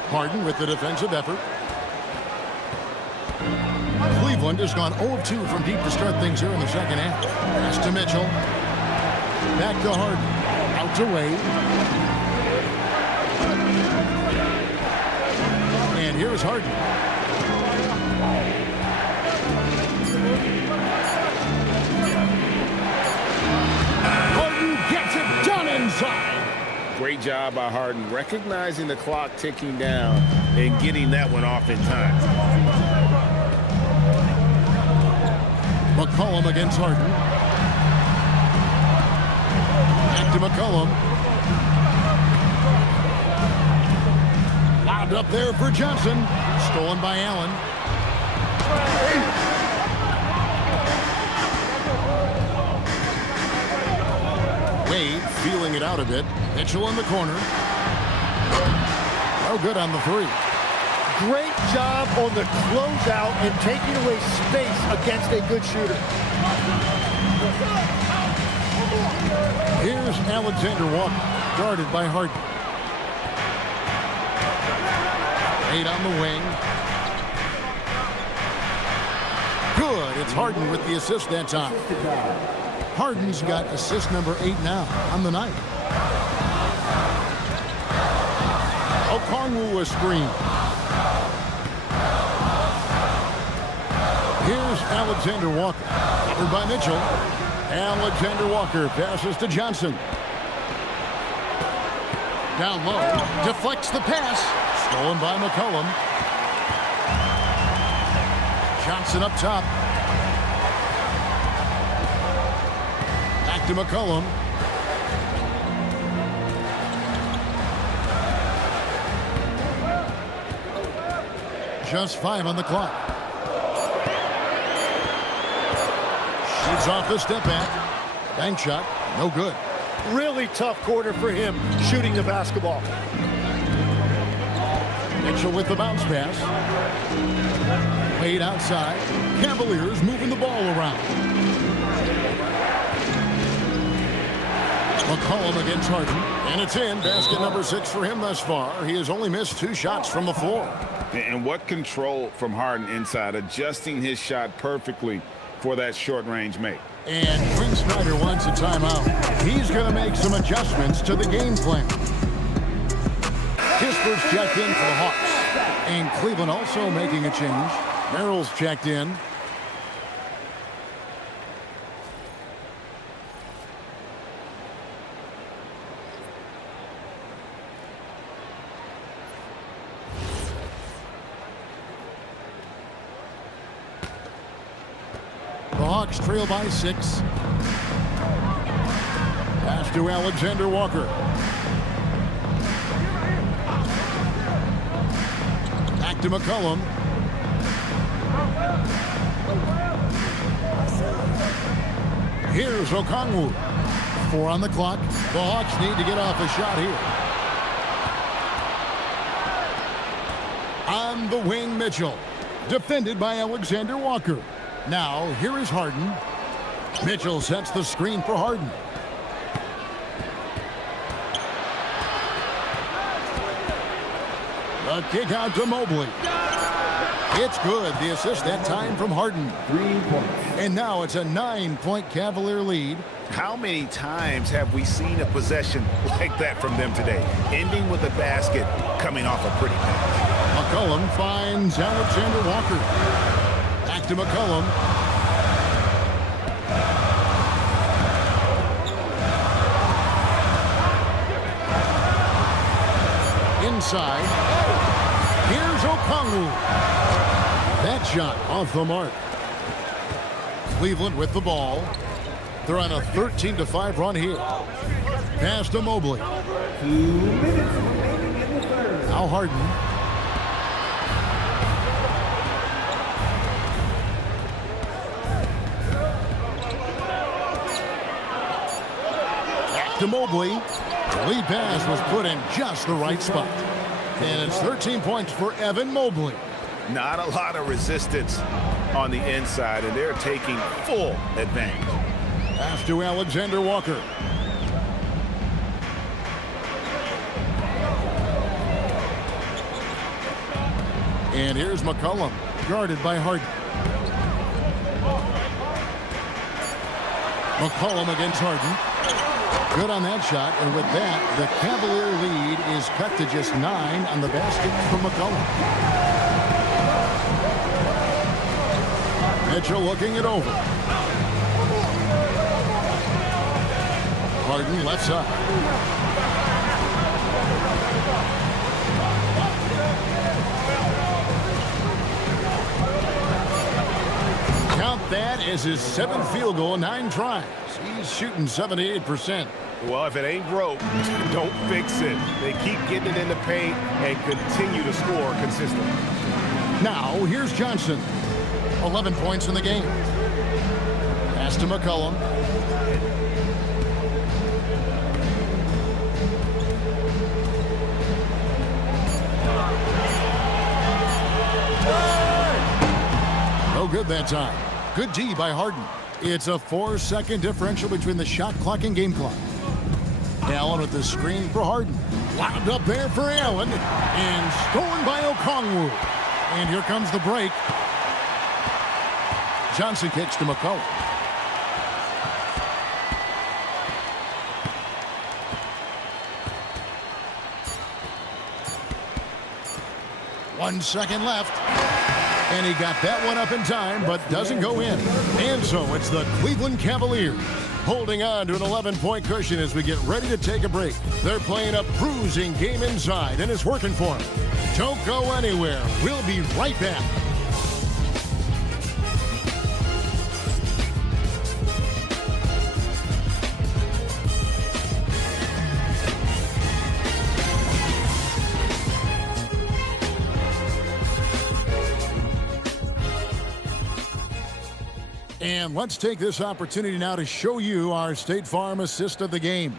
Harden with the defensive effort. Cleveland has gone 0 of 2 from deep to start things here in the second half. Pass to Mitchell. Back to Harden. Out to Wade. And here's Harden. Harden gets it done inside. Great job by Harden, recognizing the clock ticking down and getting that one off in time. McCollum against Harden. Back to McCollum. Lobbed up there for Johnson. Stolen by Allen. Wade feeling it out a bit. Mitchell in the corner. No good on the three. Great job on the closeout and taking away space against a good shooter. Here's Alexander Walker, guarded by Harden. 8 on the wing. Good. It's Harden with the assist that time. Harden's got assist number 8 now on the night. Okongwu a screen. Here's Alexander Walker. Covered by Mitchell. Alexander Walker passes to Johnson. Down low. Deflects the pass. Stolen by McCollum. Johnson up top. Back to McCollum. Just 5 on the clock. Shoots off the step back. Bank shot. No good. Really tough quarter for him shooting the basketball. Mitchell with the bounce pass. Wade outside. Cavaliers moving the ball around. McCollum against Harden. And it's in. Basket number 6 for him thus far. He has only missed 2 shots from the floor. And what control from Harden inside, adjusting his shot perfectly for that short-range make. And Quinn Snyder wants a timeout. He's going to make some adjustments to the game plan. Kisper's checked in for the Hawks. And Cleveland also making a change. Merrill's checked in. The Hawks trail by 6. Pass to Alexander Walker. Back to McCollum. Here's Okongwu. 4 on the clock. The Hawks need to get off a shot here. On the wing, Mitchell. Defended by Alexander Walker. Now, here is Harden. Mitchell sets the screen for Harden. The kick out to Mobley. It's good. The assist that time from Harden. 3 points. And now it's a 9-point Cavalier lead. How many times have we seen a possession like that from them today? Ending with a basket, coming off a pretty pass. McCollum finds Alexander Walker. Back to McCollum. Inside. Here's Okongwu. That shot off the mark. Cleveland with the ball. They're on a 13-5 run here. Pass to Mobley. 2 minutes remaining in the third. Now Harden. Back to Mobley. The lead pass was put in just the right spot. And it's 13 points for Evan Mobley. Not a lot of resistance on the inside, and they're taking full advantage. Pass to Alexander Walker. And here's McCollum, guarded by Harden. McCollum against Harden. Good on that shot, and with that, the Cavalier lead is cut to just 9 on the basket from McCollum. Mitchell looking it over. Harden left side. Count that as his 7th field goal, 9 tries. He's shooting 78%. Well, if it ain't broke, don't fix it. They keep getting it in the paint and continue to score consistently. Now, here's Johnson. 11 points in the game. Pass to McCollum. No good that time. Good D by Harden. It's a 4-second differential between the shot clock and game clock. Allen with the screen for Harden. Wound up there for Allen. And stolen by Okongwu. And here comes the break. Johnson kicks to McCollum. One second left. And he got that one up in time, but doesn't go in. And so it's the Cleveland Cavaliers holding on to an 11-point cushion as we get ready to take a break. They're playing a bruising game inside, and it's working for them. Don't go anywhere. We'll be right back. And let's take this opportunity now to show you our State Farm assist of the game.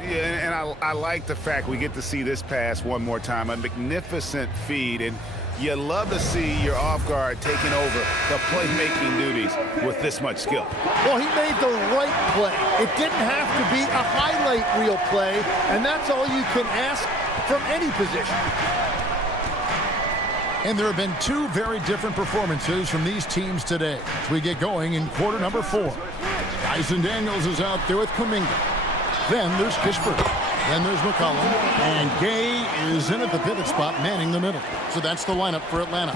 Yeah, and I like the fact we get to see this pass one more time. A magnificent feed, and you love to see your off guard taking over the playmaking duties with this much skill. Well, he made the right play. It didn't have to be a highlight reel play, and that's all you can ask from any position. And there have been 2 very different performances from these teams today as we get going in quarter number 4. Dyson Daniels is out there with Kuminga. Then there's Kispert. Then there's McCollum. And Gay is in at the pivot spot, manning the middle. So that's the lineup for Atlanta.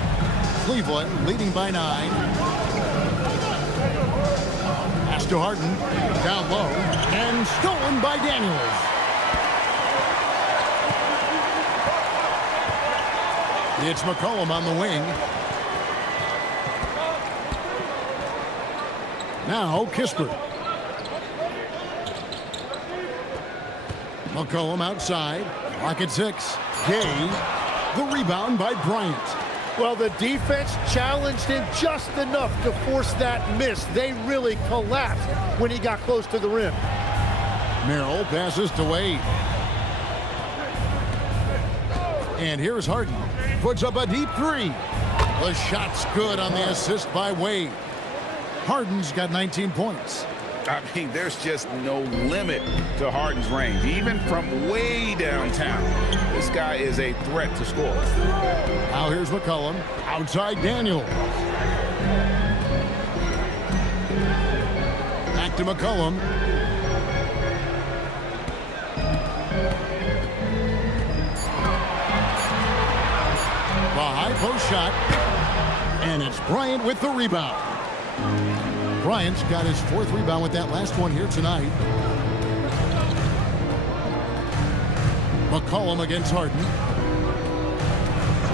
Cleveland leading by 9. Pass to Harden. Down low. And stolen by Daniels. It's McCollum on the wing. Now Kispert. McCollum outside. Clock at 6. Gay. The rebound by Bryant. Well, the defense challenged him just enough to force that miss. They really collapsed when he got close to the rim. Merrill passes to Wade. And here's Harden. Puts up a deep 3. The shot's good on the assist by Wade. Harden's got 19 points. I mean, there's just no limit to Harden's range. Even from way downtown, this guy is a threat to score. Now here's McCollum. Outside Daniels. Back to McCollum. The high post shot. And it's Bryant with the rebound. Bryant's got his 4th rebound with that last one here tonight. McCollum against Harden.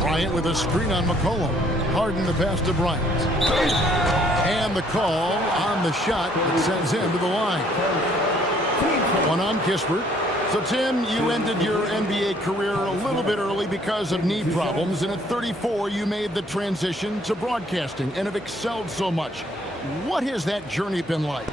Bryant with a screen on McCollum. Harden the pass to Bryant. And the call on the shot that sends him to the line. One on Kispert. So, Tim, you ended your NBA career a little bit early because of knee problems, and at 34, you made the transition to broadcasting and have excelled so much. what has that journey been like?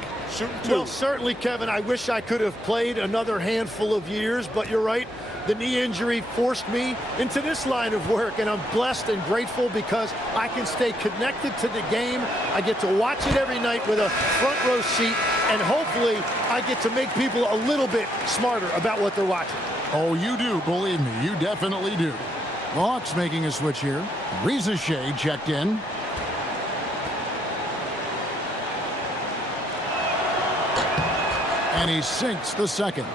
Well, certainly, Kevin, I wish I could have played another handful of years, but you're right. The knee injury forced me into this line of work, and I'm blessed and grateful because I can stay connected to the game. I get to watch it every night with a front row seat, and hopefully I get to make people a little bit smarter about what they're watching. Oh, you do, believe me, you definitely do. The Hawks making a switch here. Shea checked in. And he sinks the second.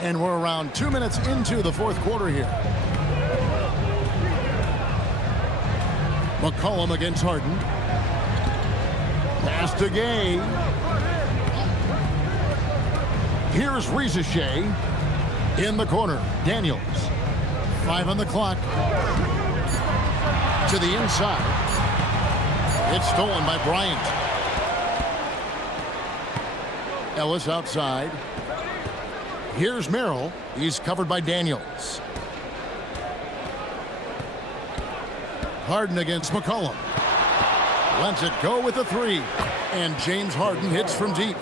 And we're around 2 minutes into the fourth quarter here. McCollum against Harden. Pass to Gay. Here's Shea in the corner. Daniels. 5 on the clock. To the inside. It's stolen by Bryant. Ellis outside. Here's Merrill. He's covered by Daniels. Harden against McCollum. Lets it go with a 3. And James Harden hits from deep.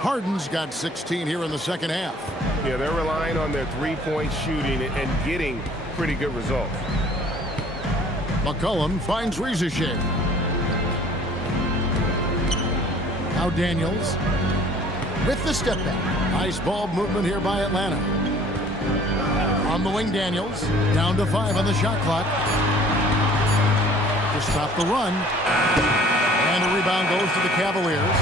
Harden's got 16 here in the second half. Yeah, they're relying on their three-point shooting and getting pretty good results. McCollum finds Shea. Now Daniels with the step back. Nice ball movement here by Atlanta. On the wing, Daniels. Down to 5 on the shot clock. To stop the run. And the rebound goes to the Cavaliers.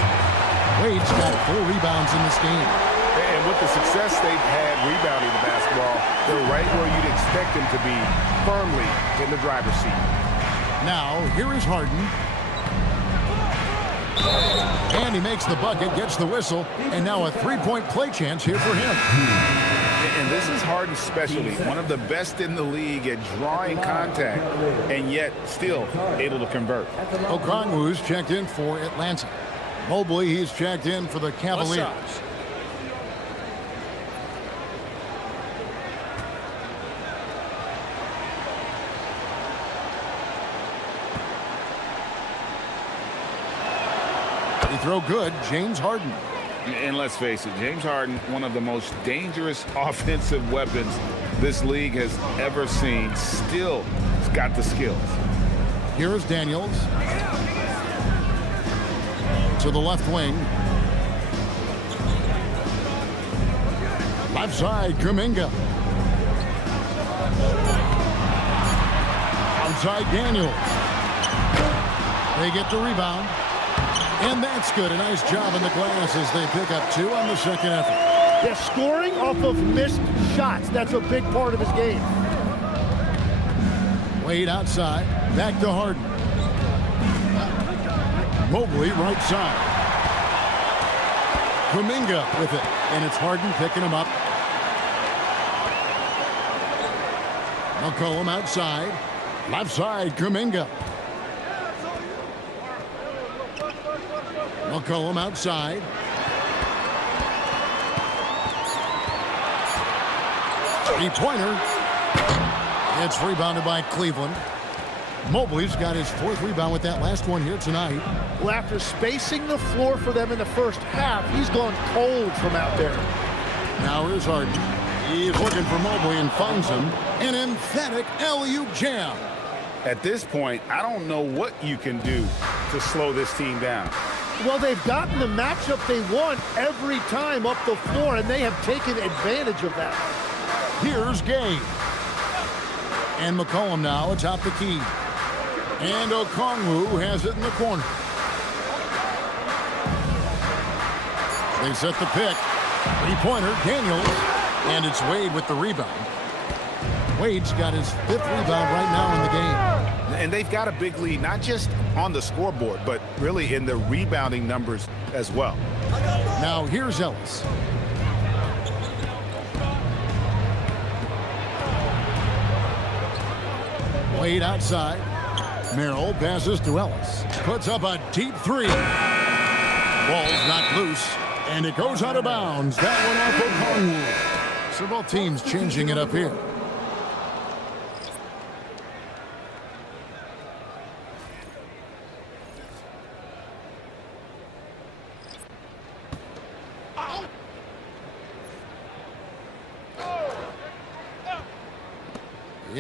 Wade's got 4 rebounds in this game. And with the success they've had rebounding the basketball, they're right where you'd expect them to be, firmly in the driver's seat. Now, here is Harden. And he makes the bucket, gets the whistle, and now a 3-point play chance here for him. And this is Harden's specialty, one of the best in the league at drawing contact, and yet still able to convert. Okongwu's checked in for Atlanta. Mobley, he's checked in for the Cavaliers. He throw good, James Harden. And let's face it, James Harden, one of the most dangerous offensive weapons this league has ever seen, still has got the skills. Here's Daniels. To the left wing. Left side, Kuminga. Outside, Daniels. They get the rebound. And that's good. A nice job in the glass as they pick up 2 on the second effort. They're scoring off of missed shots. That's a big part of his game. Wade outside. Back to Harden. Mobley right side. Kuminga with it. And it's Harden picking him up. McCollum outside. Left side, Kuminga. McCollum outside. Three-pointer. It's rebounded by Cleveland. Mobley's got his 4th rebound with that last one here tonight. Well, after spacing the floor for them in the first half, he's gone cold from out there. Now here's Harden. He's looking for Mobley and finds him. An emphatic alley-oop jam. At this point, I don't know what you can do to slow this team down. Well, they've gotten the matchup they want every time up the floor, and they have taken advantage of that. Here's Gay. And McCollum now atop the key. And Okongwu has it in the corner. They set the pick. 3-pointer, Daniels. And it's Wade with the rebound. Wade's got his 5th rebound right now in the game. And they've got a big lead, not just on the scoreboard, but really in the rebounding numbers as well. Now here's Ellis. Wade outside. Merrill passes to Ellis. Puts up a deep 3. Ball's not loose. And it goes out of bounds. That one off of Okongwu. So both teams changing it up here.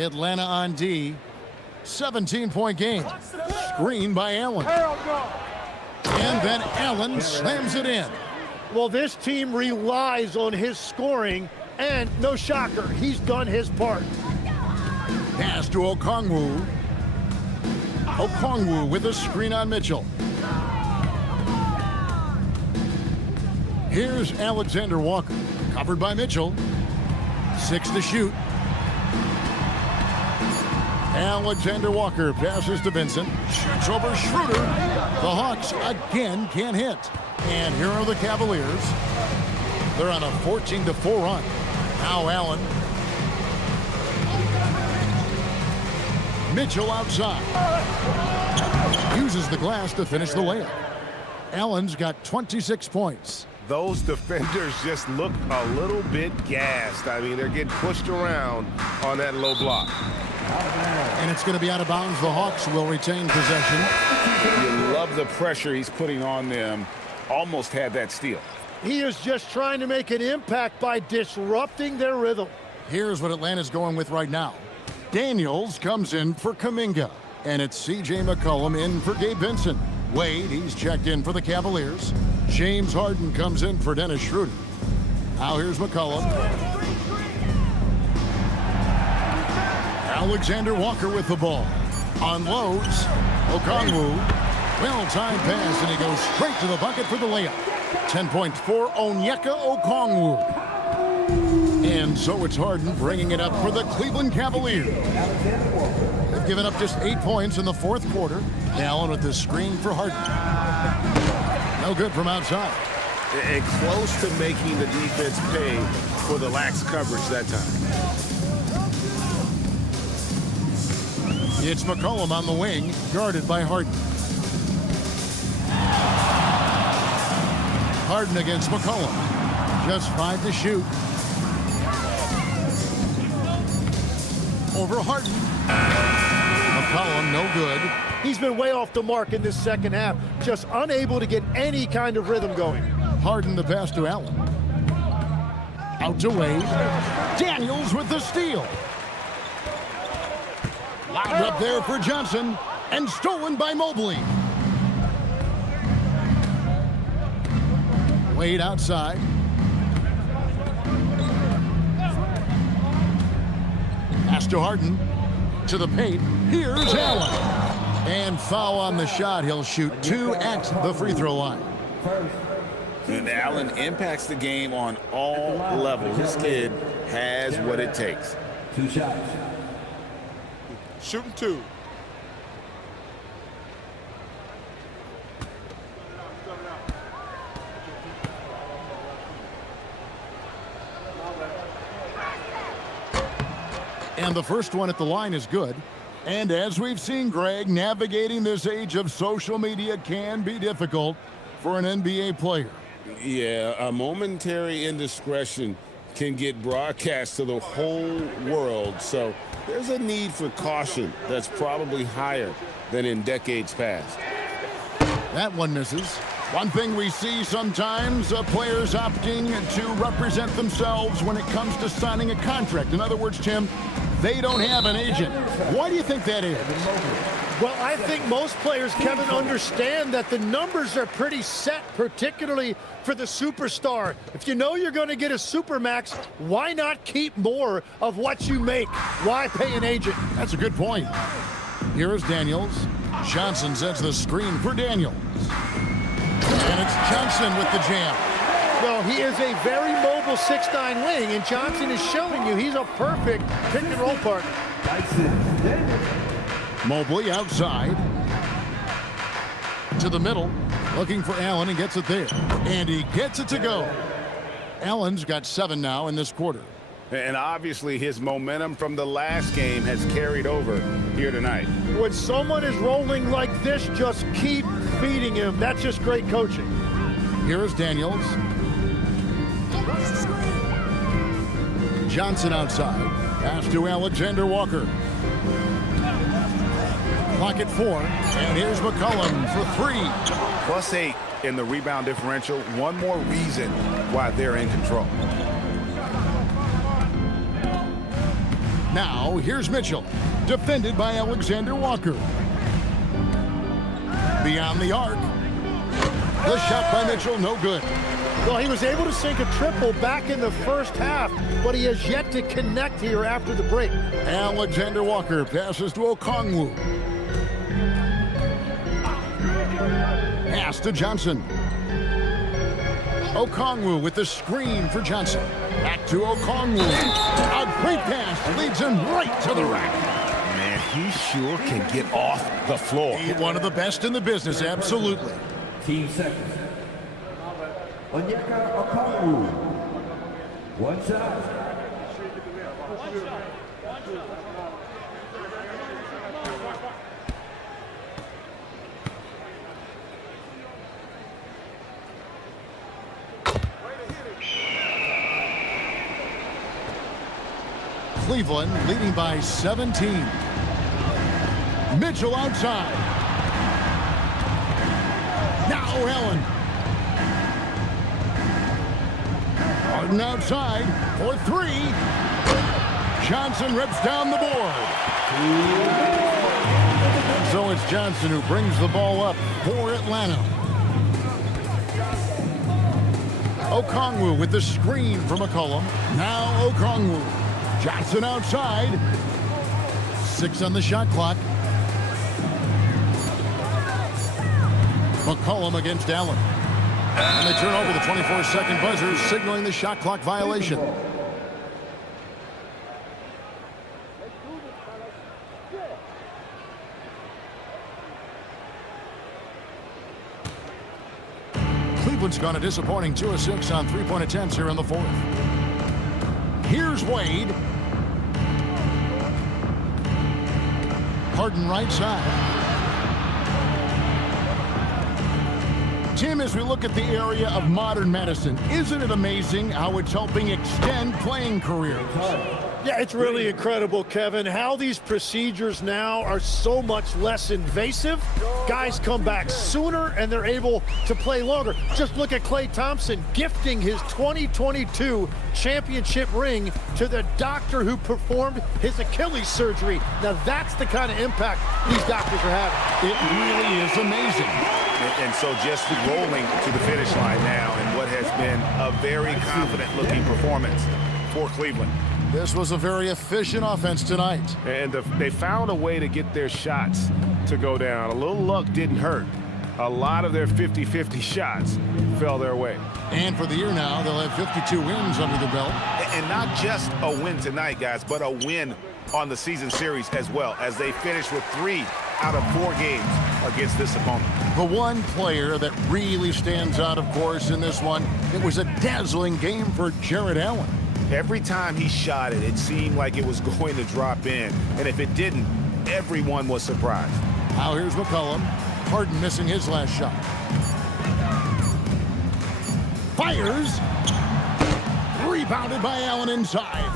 Atlanta on D. 17-point game. Screen by Allen. And then Allen slams it in. Well, this team relies on his scoring, and no shocker, he's done his part. Pass to Okongwu. Okongwu with a screen on Mitchell. Here's Alexander Walker, covered by Mitchell. 6 to shoot. Alexander Walker passes to Vincent. Shoots over Schroeder. The Hawks again can't hit. And here are the Cavaliers. They're on a 14-4 run. Now Allen. Mitchell outside. Uses the glass to finish the layup. Allen's got 26 points. Those defenders just look a little bit gassed. I mean, they're getting pushed around on that low block. And it's going to be out of bounds. The Hawks will retain possession. You love the pressure he's putting on them. Almost had that steal. He is just trying to make an impact by disrupting their rhythm. Here's what Atlanta's going with right now. Daniels comes in for Kuminga. And it's C.J. McCollum in for Gabe Vincent. Wade, he's checked in for the Cavaliers. James Harden comes in for Dennis Schroeder. Now here's McCollum. Alexander Walker with the ball. Unloads. Okongwu. Well-timed pass, and he goes straight to the bucket for the layup. 10 points for Onyeka Okongwu. And so it's Harden bringing it up for the Cleveland Cavaliers. They've given up just 8 points in the fourth quarter. Allen with the screen for Harden. No good from outside. And close to making the defense pay for the lax coverage that time. It's McCollum on the wing, guarded by Harden. Harden against McCollum. Just 5 to shoot. Over Harden. McCollum, no good. He's been way off the mark in this second half, just unable to get any kind of rhythm going. Harden the pass to Allen. Out to Wade. Daniels with the steal. Lobbed up there for Johnson, and stolen by Mobley. Wade outside. Pass to Harden. To the paint. Here's Allen. And foul on the shot. He'll shoot 2 at the free throw line. And Allen impacts the game on all levels. This kid has what it takes. 2 shots. Shooting 2. And the first one at the line is good. And as we've seen, Greg, navigating this age of social media can be difficult for an NBA player. Yeah, a momentary indiscretion can get broadcast to the whole world. So there's a need for caution that's probably higher than in decades past. That one misses. One thing we see sometimes, players opting to represent themselves when it comes to signing a contract. In other words, Tim, they don't have an agent. Why do you think that is? Well, I think most players, Kevin, understand that the numbers are pretty set, particularly for the superstar. If you know you're going to get a supermax, why not keep more of what you make? Why pay an agent? That's a good point. Here is Daniels. Johnson sets the screen for Daniels. And it's Johnson with the jam. Well, he is a very mobile 6'9" wing, and Johnson is showing you he's a perfect pick-and-roll partner. Mobley outside. To the middle. Looking for Allen and gets it there. And he gets it to go. Allen's got 7 now in this quarter. And obviously his momentum from the last game has carried over here tonight. When someone is rolling like this, just keep feeding him. That's just great coaching. Here is Daniels. Johnson outside. Pass to Alexander Walker. Clock at 4. And here's McCollum for 3. +8 in the rebound differential. One more reason why they're in control. Now, here's Mitchell, defended by Alexander Walker. Beyond the arc. The shot by Mitchell, no good. Well, he was able to sink a triple back in the first half, but he has yet to connect here after the break. Alexander Walker passes to Okongwu. Pass to Johnson. Okongwu with the screen for Johnson. Back to Okongwu. A great pass leads him right to the rack. Man, he sure can get off the floor. One of the best in the business, absolutely. Team seconds. Onyeka Okongwu. One shot. Cleveland leading by 17. Mitchell outside. Now Allen. Harden outside for three. Johnson rips down the board. So it's Johnson who brings the ball up for Atlanta. Okongwu with the screen for McCollum. Now Okongwu. Johnson outside. 6 on the shot clock. McCollum against Allen. And they turn over the 24-second buzzer, signaling the shot clock violation. Cleveland's gone a disappointing 2 of 6 on three-point attempts here in the fourth. Here's Wade. Harden right side. Tim, as we look at the area of modern medicine, isn't it amazing how it's helping extend playing careers? Yeah, it's really incredible, Kevin, how these procedures now are so much less invasive. Guys come back sooner and they're able to play longer. Just look at Klay Thompson gifting his 2022 championship ring to the doctor who performed his Achilles surgery. Now that's the kind of impact these doctors are having. It really is amazing. And so just rolling to the finish line now in what has been a very confident-looking performance for Cleveland. This was a very efficient offense tonight. And they found a way to get their shots to go down. A little luck didn't hurt. A lot of their 50-50 shots fell their way. And for the year now, they'll have 52 wins under the belt. And not just a win tonight, guys, but a win on the season series as well, as they finish with 3 out of 4 games against this opponent. The one player that really stands out, of course, in this one, it was a dazzling game for Jarrett Allen. Every time he shot it, it seemed like it was going to drop in. And if it didn't, everyone was surprised. Now here's McCollum. Harden missing his last shot. Fires. Rebounded by Allen inside.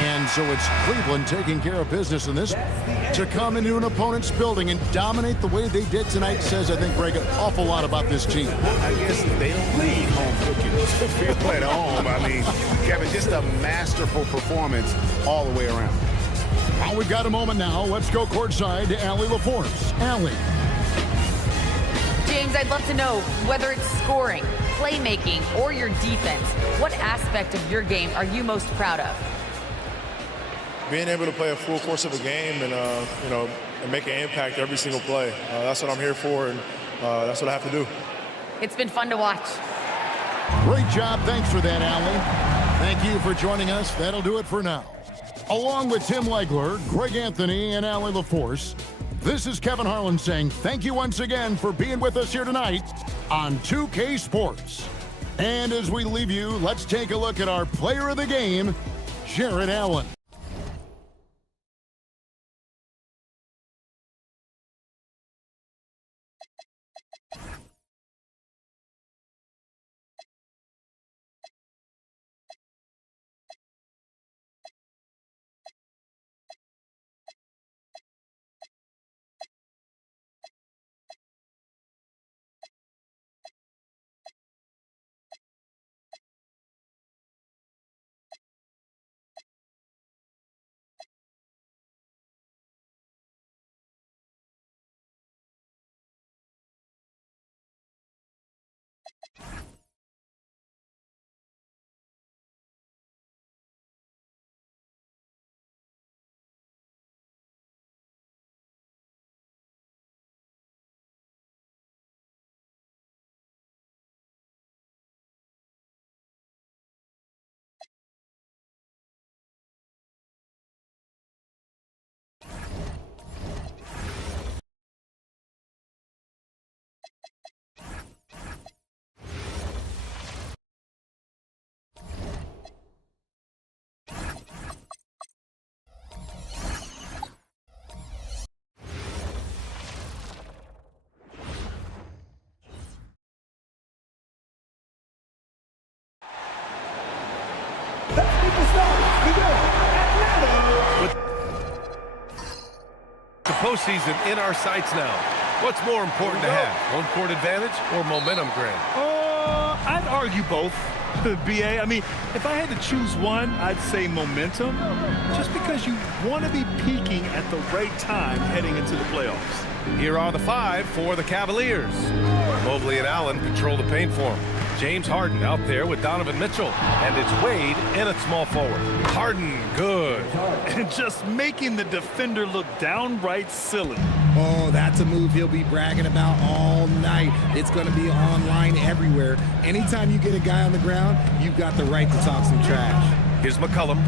And so it's Cleveland taking care of business in this. To come into an opponent's building and dominate the way they did tonight says, I think, Greg, an awful lot about this team. I guess they don't need home cooking to feel at home. I mean, Kevin, just a masterful performance all the way around. Well, we've got a moment now. Let's go courtside to Allie LaForce. Allie. James, I'd love to know whether it's scoring, playmaking, or your defense. What aspect of your game are you most proud of? Being able to play a full course of a game and, and make an impact every single play. That's what I'm here for, and that's what I have to do. It's been fun to watch. Great job. Thanks for that, Allie. Thank you for joining us. That'll do it for now. Along with Tim Legler, Greg Anthony, and Allie LaForce, this is Kevin Harlan saying thank you once again for being with us here tonight on 2K Sports. And as we leave you, let's take a look at our player of the game, Jarrett Allen. The postseason in our sights now. What's more important to have, home court advantage or momentum, Grant? I'd argue both, BA. I mean, if I had to choose one, I'd say momentum, just because you want to be peaking at the right time heading into the playoffs. Here are the 5 for the Cavaliers. Mobley and Allen control the paint for him. James Harden out there with Donovan Mitchell. And it's Wade in at small forward. Harden, good. And just making the defender look downright silly. Oh, that's a move he'll be bragging about all night. It's going to be online everywhere. Anytime you get a guy on the ground, you've got the right to talk some trash. Here's McCollum.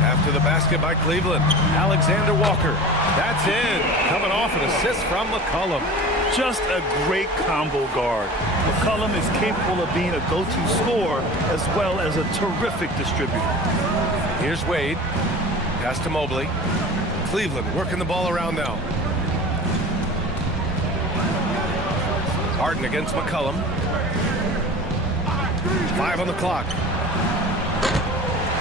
After the basket by Cleveland. Alexander Walker. That's in. Coming off an assist from McCollum. Just a great combo guard. McCollum is capable of being a go-to scorer as well as a terrific distributor. Here's Wade. Pass to Mobley. Cleveland working the ball around now. Harden against McCollum. 5 on the clock.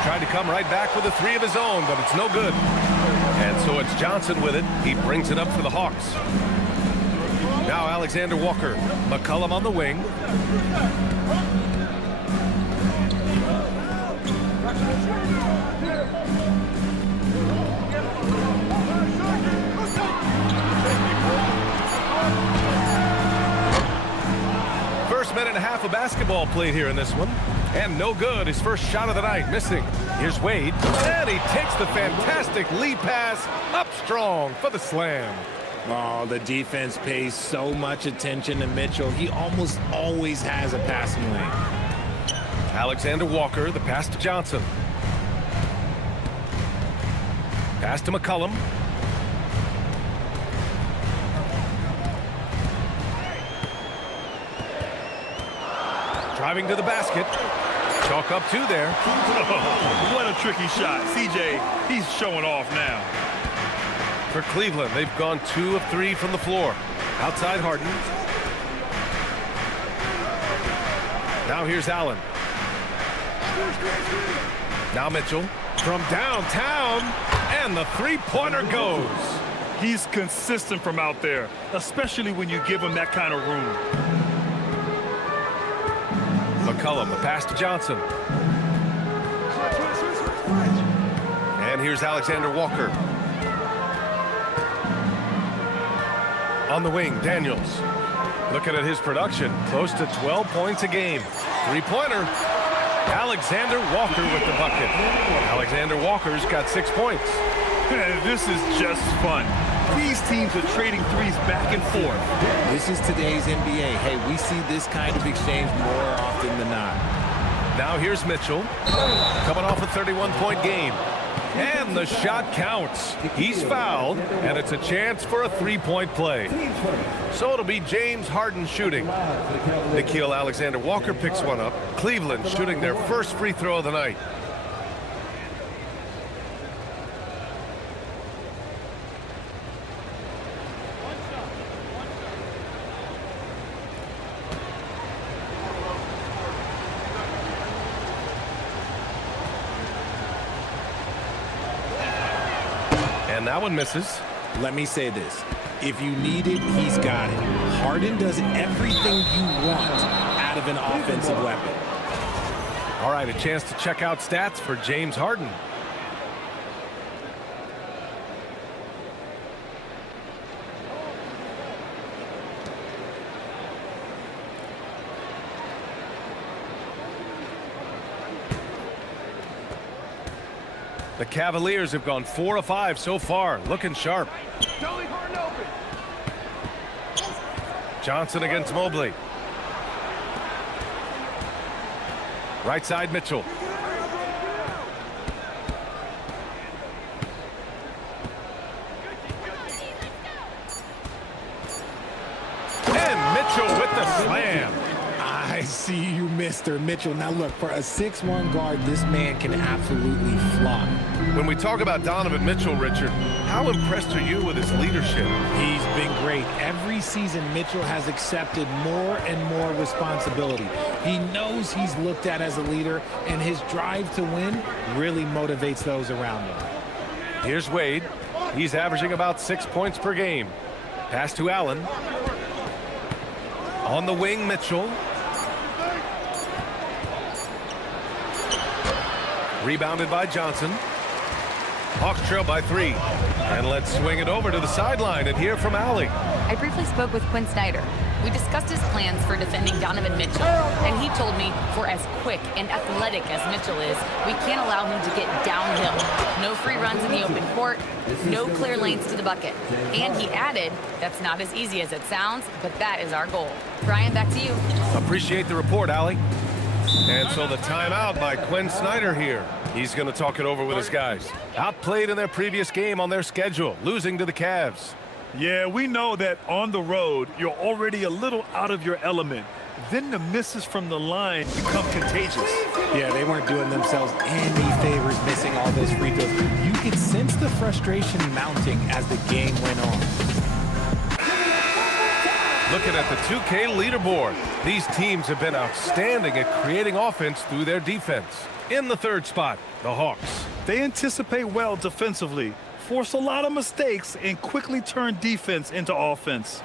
Tried to come right back with a 3 of his own, but it's no good. And so it's Johnson with it. He brings it up for the Hawks. Now Alexander Walker. McCollum on the wing. First minute and a half of basketball played here in this one. And no good. His first shot of the night, missing. Here's Wade. And he takes the fantastic lead pass up strong for the slam. Oh, the defense pays so much attention to Mitchell. He almost always has a passing lane. Alexander Walker, the pass to Johnson. Pass to McCollum. Driving to the basket. Chalk up 2 there. Oh, what a tricky shot. CJ, he's showing off now. For Cleveland, they've gone 2 of 3 from the floor. Outside Harden. Now here's Allen. Now Mitchell from downtown, and the 3-pointer goes. He's consistent from out there, especially when you give him that kind of room. McCollum, the pass to Johnson. And here's Alexander Walker. On the wing, Daniels. Looking at his production, close to 12 points a game. 3-pointer. Alexander Walker with the bucket. Alexander Walker's got 6 points. This is just fun. These teams are trading threes back and forth. This is today's NBA. Hey, we see this kind of exchange more often than not. Now here's Mitchell. Coming off a 31-point game. And the shot counts. He's fouled, and it's a chance for a 3-point play. So it'll be James Harden shooting. Nickeil Alexander-Walker picks one up. Cleveland shooting their first free throw of the night. And that one misses. Let me say this. If you need it, he's got it. Harden does everything you want out of an offensive weapon. All right, a chance to check out stats for James Harden. The Cavaliers have gone 4 of 5 so far, looking sharp. Johnson against Mobley. Right side, Mitchell. And Mitchell with the slam. I see you Mr. Mitchell. Now look, for a 6'1" guard, this man can absolutely fly. When we talk about Donovan Mitchell, Richard, how impressed are you with his leadership? He's been great. Every season, Mitchell has accepted more and more responsibility. He knows he's looked at as a leader, and his drive to win really motivates those around him. Here's Wade. He's averaging about 6 points per game. Pass to Allen. On the wing, Mitchell. Rebounded by Johnson. Hawks trail by 3. And let's swing it over to the sideline and hear from Allie. I briefly spoke with Quinn Snyder. We discussed his plans for defending Donovan Mitchell, and he told me for as quick and athletic as Mitchell is, we can't allow him to get downhill. No free runs in the open court, no clear lanes to the bucket. And he added, that's not as easy as it sounds, but that is our goal. Brian, back to you. Appreciate the report, Allie. And so the timeout by Quinn Snyder here. He's going to talk it over with his guys. Outplayed in their previous game on their schedule, losing to the Cavs. Yeah, we know that on the road, you're already a little out of your element. Then the misses from the line become contagious. Yeah, they weren't doing themselves any favors missing all those free throws. You could sense the frustration mounting as the game went on. Looking at the 2K leaderboard, these teams have been outstanding at creating offense through their defense. In the third spot, the Hawks. They anticipate well defensively, force a lot of mistakes, and quickly turn defense into offense.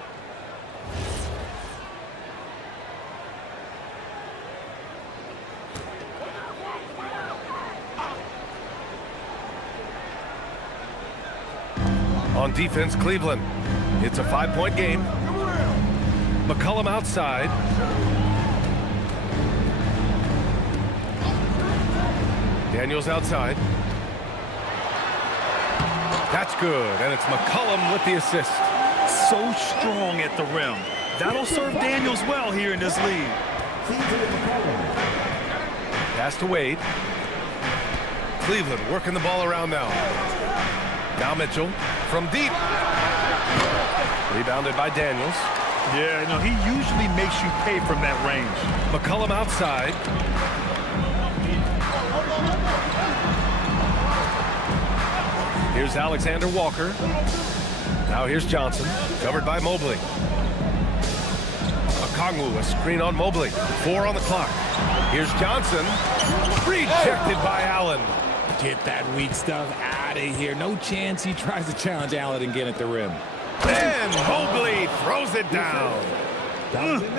On defense, Cleveland. It's a 5-point game. McCollum outside. Daniels outside. That's good, and it's McCollum with the assist. So strong at the rim. That'll serve Daniels well here in this league. Pass to Wade. Cleveland working the ball around now. Now Mitchell from deep. Rebounded by Daniels. Yeah, you know, he usually makes you pay from that range. McCollum outside. Here's Alexander Walker. Now here's Johnson, covered by Mobley. Okongwu, a screen on Mobley. 4 on the clock. Here's Johnson. Rejected by Allen. Get that weak stuff out of here. No chance he tries to challenge Allen and get at the rim. And Mobley throws it down.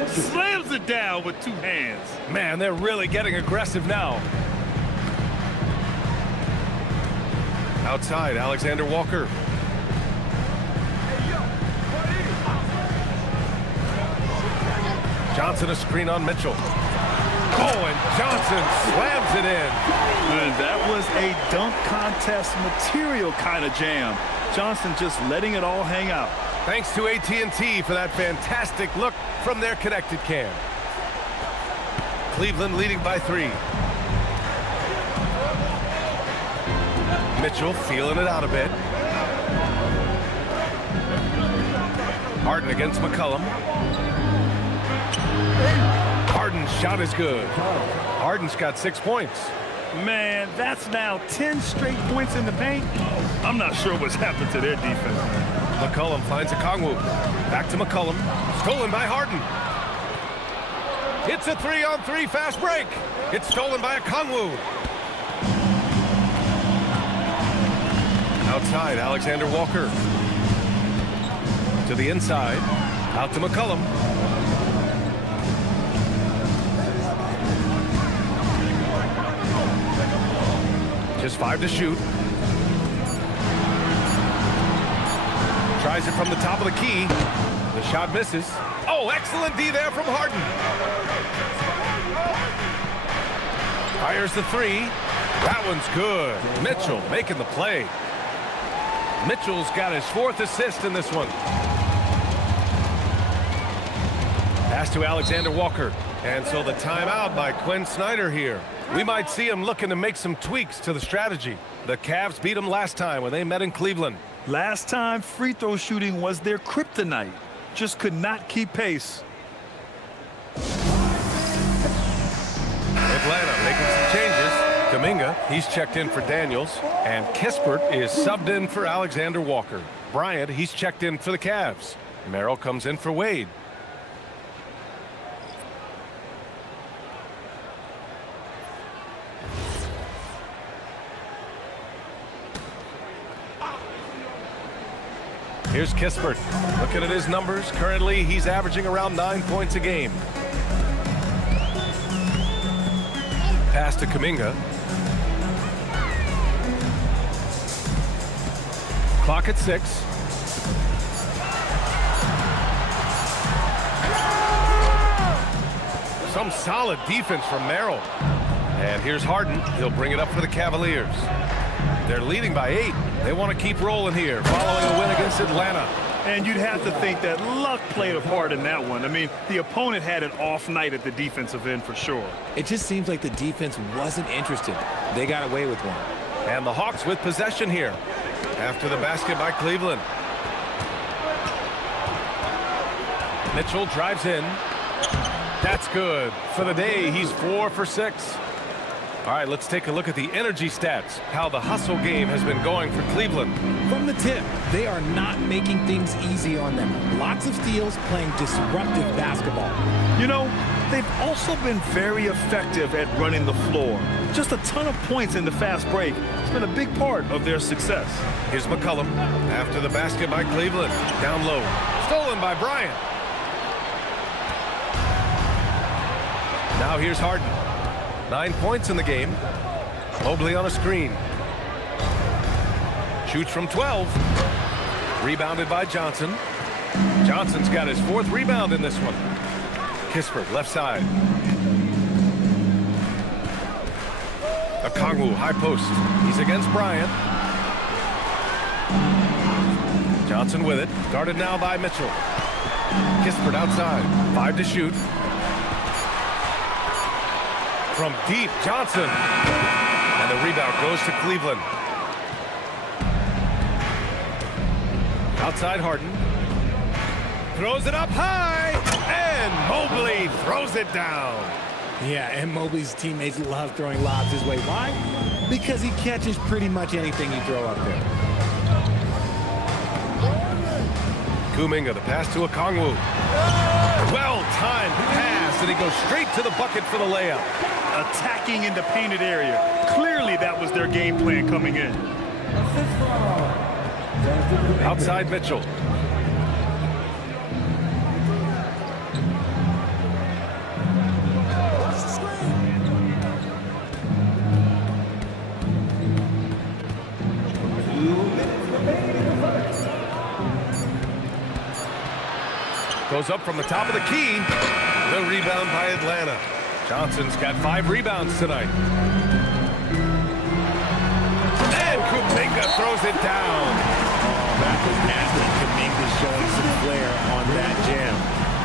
Slams it down with 2 hands. Man, they're really getting aggressive now. Outside, Alexander Walker. Johnson a screen on Mitchell. Oh, and Johnson slams it in. And that was a dunk contest material kind of jam. Johnson just letting it all hang out. Thanks to AT&T for that fantastic look from their connected cam. Cleveland leading by 3. Mitchell feeling it out a bit. Harden against McCollum. Harden's shot is good. Harden's got 6 points. Man, that's now 10 straight points in the paint. I'm not sure what's happened to their defense. McCollum finds Okongwu. Back to McCollum. Stolen by Harden. It's a 3-on-3 fast break. It's stolen by Okongwu. Outside, Alexander Walker. To the inside. Out to McCollum. Just 5 to shoot. Tries it from the top of the key. The shot misses. Oh, excellent D there from Harden. Fires the 3. That one's good. Mitchell making the play. Mitchell's got his 4th assist in this one. Pass to Alexander Walker. And so the timeout by Quinn Snyder here. We might see him looking to make some tweaks to the strategy. The Cavs beat him last time when they met in Cleveland. Last time, free throw shooting was their kryptonite. Just could not keep pace. Kuminga, he's checked in for Daniels. And Kispert is subbed in for Alexander Walker. Bryant, he's checked in for the Cavs. Merrill comes in for Wade. Here's Kispert. Looking at his numbers, currently he's averaging around 9 points a game. Pass to Kuminga. Clock at 6. Some solid defense from Merrill. And here's Harden. He'll bring it up for the Cavaliers. They're leading by 8. They want to keep rolling here following a win against Atlanta. And you'd have to think that luck played a part in that one. I mean, the opponent had an off night at the defensive end for sure. It just seems like the defense wasn't interested. They got away with one. And the Hawks with possession here after the basket by Cleveland. Mitchell drives in. That's good. For the day, he's 4 for 6. All right, let's take a look at the energy stats, how the hustle game has been going for Cleveland. From the tip, they are not making things easy on them. Lots of steals, playing disruptive basketball. You know, they've also been very effective at running the floor. Just a ton of points in the fast break. It's been a big part of their success. Here's McCollum after the basket by Cleveland. Down low. Stolen by Bryant. Now here's Harden. 9 points in the game. Mobley on a screen. Shoots from 12. Rebounded by Johnson. Johnson's got his 4th rebound in this one. Kispert, left side. Okongwu, high post. He's against Bryant. Johnson with it. Guarded now by Mitchell. Kispert outside. 5 to shoot. From deep, Johnson. And the rebound goes to Cleveland. Outside Harden. Throws it up high. And Mobley throws it down. Yeah, and Mobley's teammates love throwing lobs his way. Why? Because he catches pretty much anything you throw up there. Kuminga, the pass to Okongwu. Well-timed pass, and he goes straight to the bucket for the layup. Attacking in the painted area. Clearly that was their game plan coming in. Outside Mitchell. Goes up from the top of the key. The rebound by Atlanta. Johnson's got 5 rebounds tonight. And Kuminga throws it down. Oh, that was nasty. Kuminga showing some flair on that jam.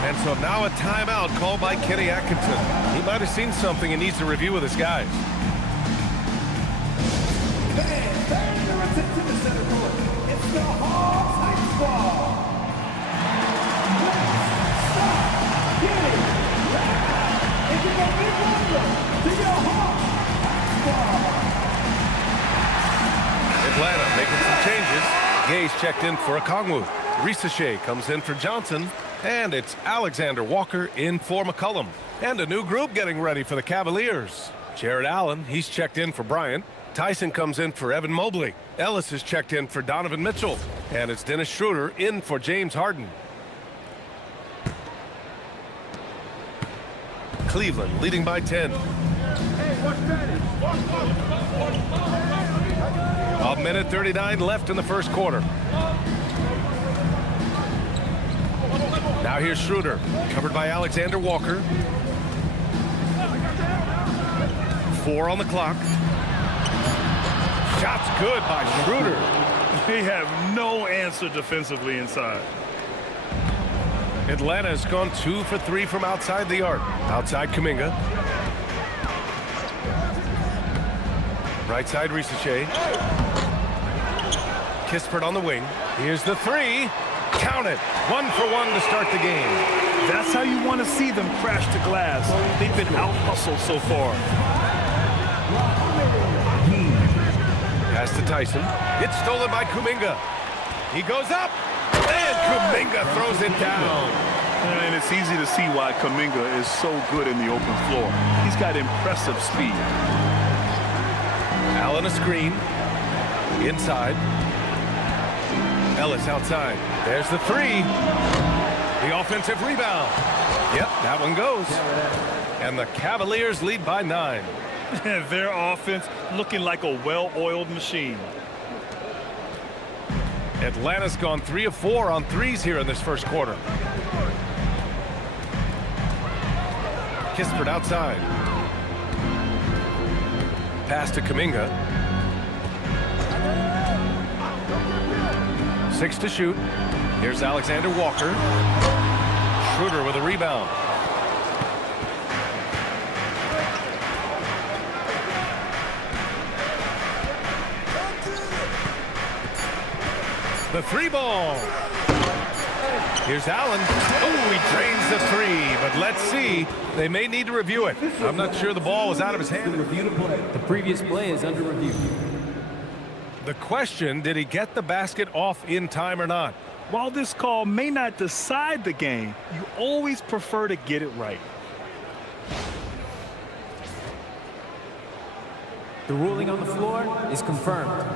And so now a timeout called by Kenny Atkinson. He might have seen something and needs to review with his guys. It's the Hawks High Squad. Atlanta making some changes. Gay's checked in for Okongwu. Risachet comes in for Johnson. And it's Alexander Walker in for McCollum. And a new group getting ready for the Cavaliers. Jared Allen, he's checked in for Bryant. Tyson comes in for Evan Mobley. Ellis is checked in for Donovan Mitchell. And it's Dennis Schroeder in for James Harden. Cleveland leading by 10. A minute 39 left in the first quarter. Now here's Schroeder, covered by Alexander Walker. 4 on the clock. Shot's good by Schroeder. They have no answer defensively inside. Atlanta has gone 2 for 3 from outside the arc. Outside Kuminga. Right side Risachet. Kispert on the wing. Here's the 3. Count it. 1 for 1 to start the game. That's how you want to see them crash to glass. They've been out-hustled so far. Pass to Tyson. It's stolen by Kuminga. He goes up, and Kuminga throws it down. And it's easy to see why Kuminga is so good in the open floor. He's got impressive speed. Allen a screen. Inside. Ellis outside. There's the three. The offensive rebound. Yep, that one goes. And the Cavaliers lead by 9. Their offense looking like a well-oiled machine. Atlanta's gone 3 of 4 on threes here in this first quarter. Kispert outside. Pass to Kuminga. 6 to shoot. Here's Alexander Walker. Schroeder with a rebound. The three ball. Here's Allen. Oh, he drains the three, but let's see. They may need to review it. I'm not sure the ball was out of his hand. The previous play is under review. The question, did he get the basket off in time or not? While this call may not decide the game, you always prefer to get it right. The ruling on the floor is confirmed.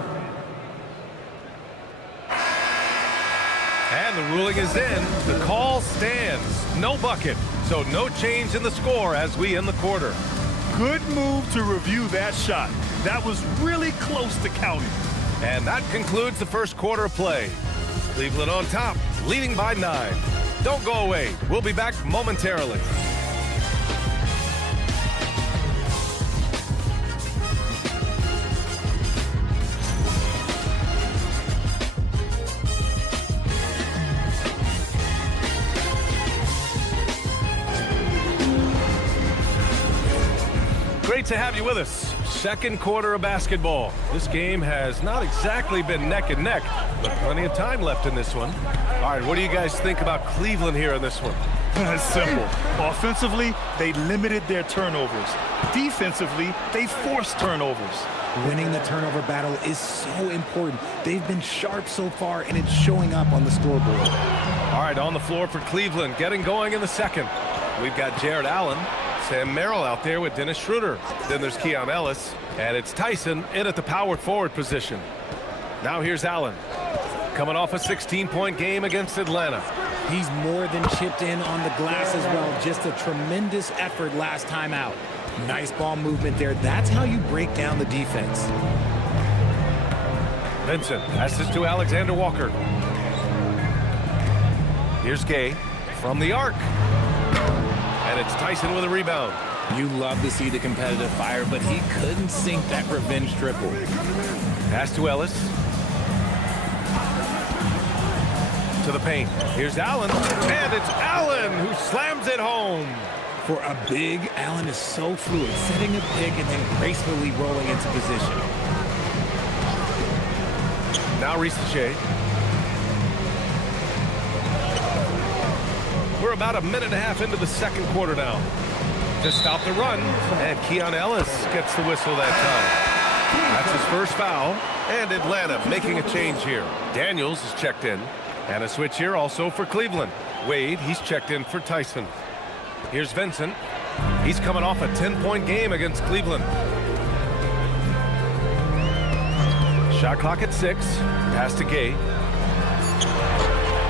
And the ruling is in. The call stands. No bucket. So no change in the score as we end the quarter. Good move to review that shot. That was really close to counting. And that concludes the first quarter of play. Cleveland on top, leading by 9. Don't go away. We'll be back momentarily. Great to have you with us. Second quarter of basketball. This game has not exactly been neck and neck, but plenty of time left in this one. All right, what do you guys think about Cleveland here in this one? Simple. Offensively, they limited their turnovers. Defensively, they forced turnovers. Winning the turnover battle is so important. They've been sharp so far, and it's showing up on the scoreboard. All right, on the floor for Cleveland, getting going in the second. We've got Jared Allen, Sam Merrill out there with Dennis Schroeder. Then there's Keon Ellis, and it's Tyson in at the power forward position. Now here's Allen, coming off a 16-point game against Atlanta. He's more than chipped in on the glass as well. Just a tremendous effort last time out. Nice ball movement there. That's how you break down the defense. Vincent passes to Alexander Walker. Here's Gay from the arc. And it's Tyson with a rebound. You love to see the competitive fire, but he couldn't sink that revenge triple. Pass to Ellis. To the paint. Here's Allen. And it's Allen who slams it home. For a big, Allen is so fluid, setting a pick and then gracefully rolling into position. Now Risache. We're about a minute and a half into the second quarter now. Just stop the run, and Keon Ellis gets the whistle that time. That's his first foul, and Atlanta making a change here. Daniels is checked in, and a switch here also for Cleveland. Wade, he's checked in for Tyson. Here's Vincent. He's coming off a 10-point game against Cleveland. Shot clock at 6. Pass to Gay.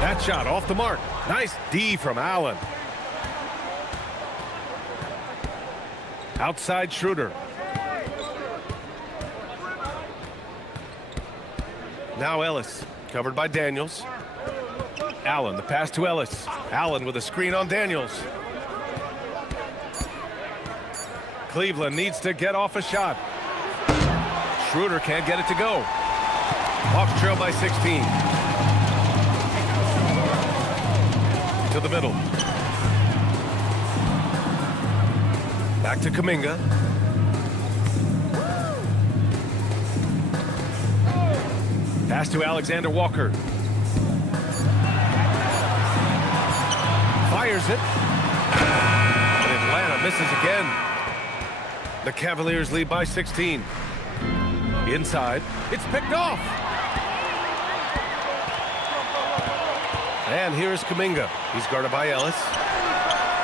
That shot off the mark. Nice D from Allen. Outside Schroeder. Now Ellis, covered by Daniels. Allen, the pass to Ellis. Allen with a screen on Daniels. Cleveland needs to get off a shot. Schroeder can't get it to go. Hawks trail by 16. To the middle. Back to Kuminga. Pass to Alexander Walker. Fires it. And Atlanta misses again. The Cavaliers lead by 16. Inside, it's picked off. And here's Kuminga. He's guarded by Ellis.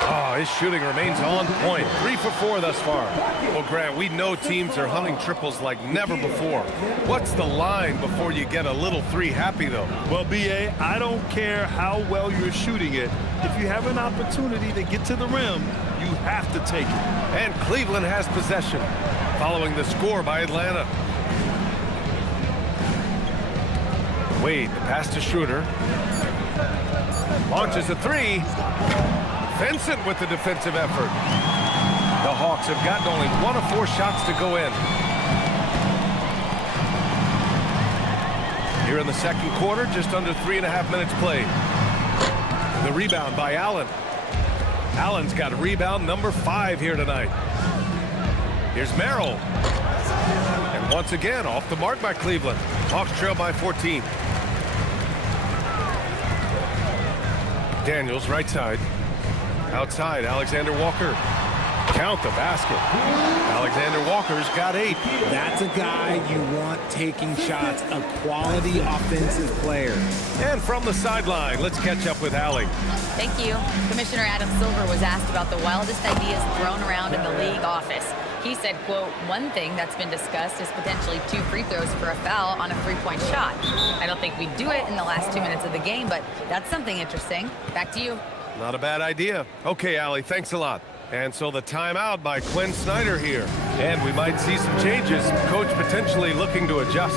Oh, his shooting remains on point. 3 for 4 thus far. Well, Grant, we know teams are hunting triples like never before. What's the line before you get a little 3 happy, though? Well, B.A., I don't care how well you're shooting it. If you have an opportunity to get to the rim, you have to take it. And Cleveland has possession, following the score by Atlanta. Wade, the pass to Schroeder. Launches a 3. Vincent with the defensive effort. The Hawks have gotten only 1 of 4 shots to go in. Here in the second quarter, just under 3.5 minutes played. The rebound by Allen. Allen's got rebound number 5 here tonight. Here's Merrill. And once again, off the mark by Cleveland. Hawks trail by 14. Daniels, right side. Outside, Alexander Walker. Count the basket. Alexander Walker's got 8. That's a guy you want taking shots, a quality offensive player. And from the sideline, let's catch up with Allie. Thank you. Commissioner Adam Silver was asked about the wildest ideas thrown around in the league office. He said, quote, one thing that's been discussed is potentially 2 free throws for a foul on a 3-point shot. I don't think we'd do it in the last 2 minutes of the game, but that's something interesting. Back to you. Not a bad idea. Okay, Allie, thanks a lot. And so the timeout by Quinn Snyder here. And we might see some changes. Coach potentially looking to adjust.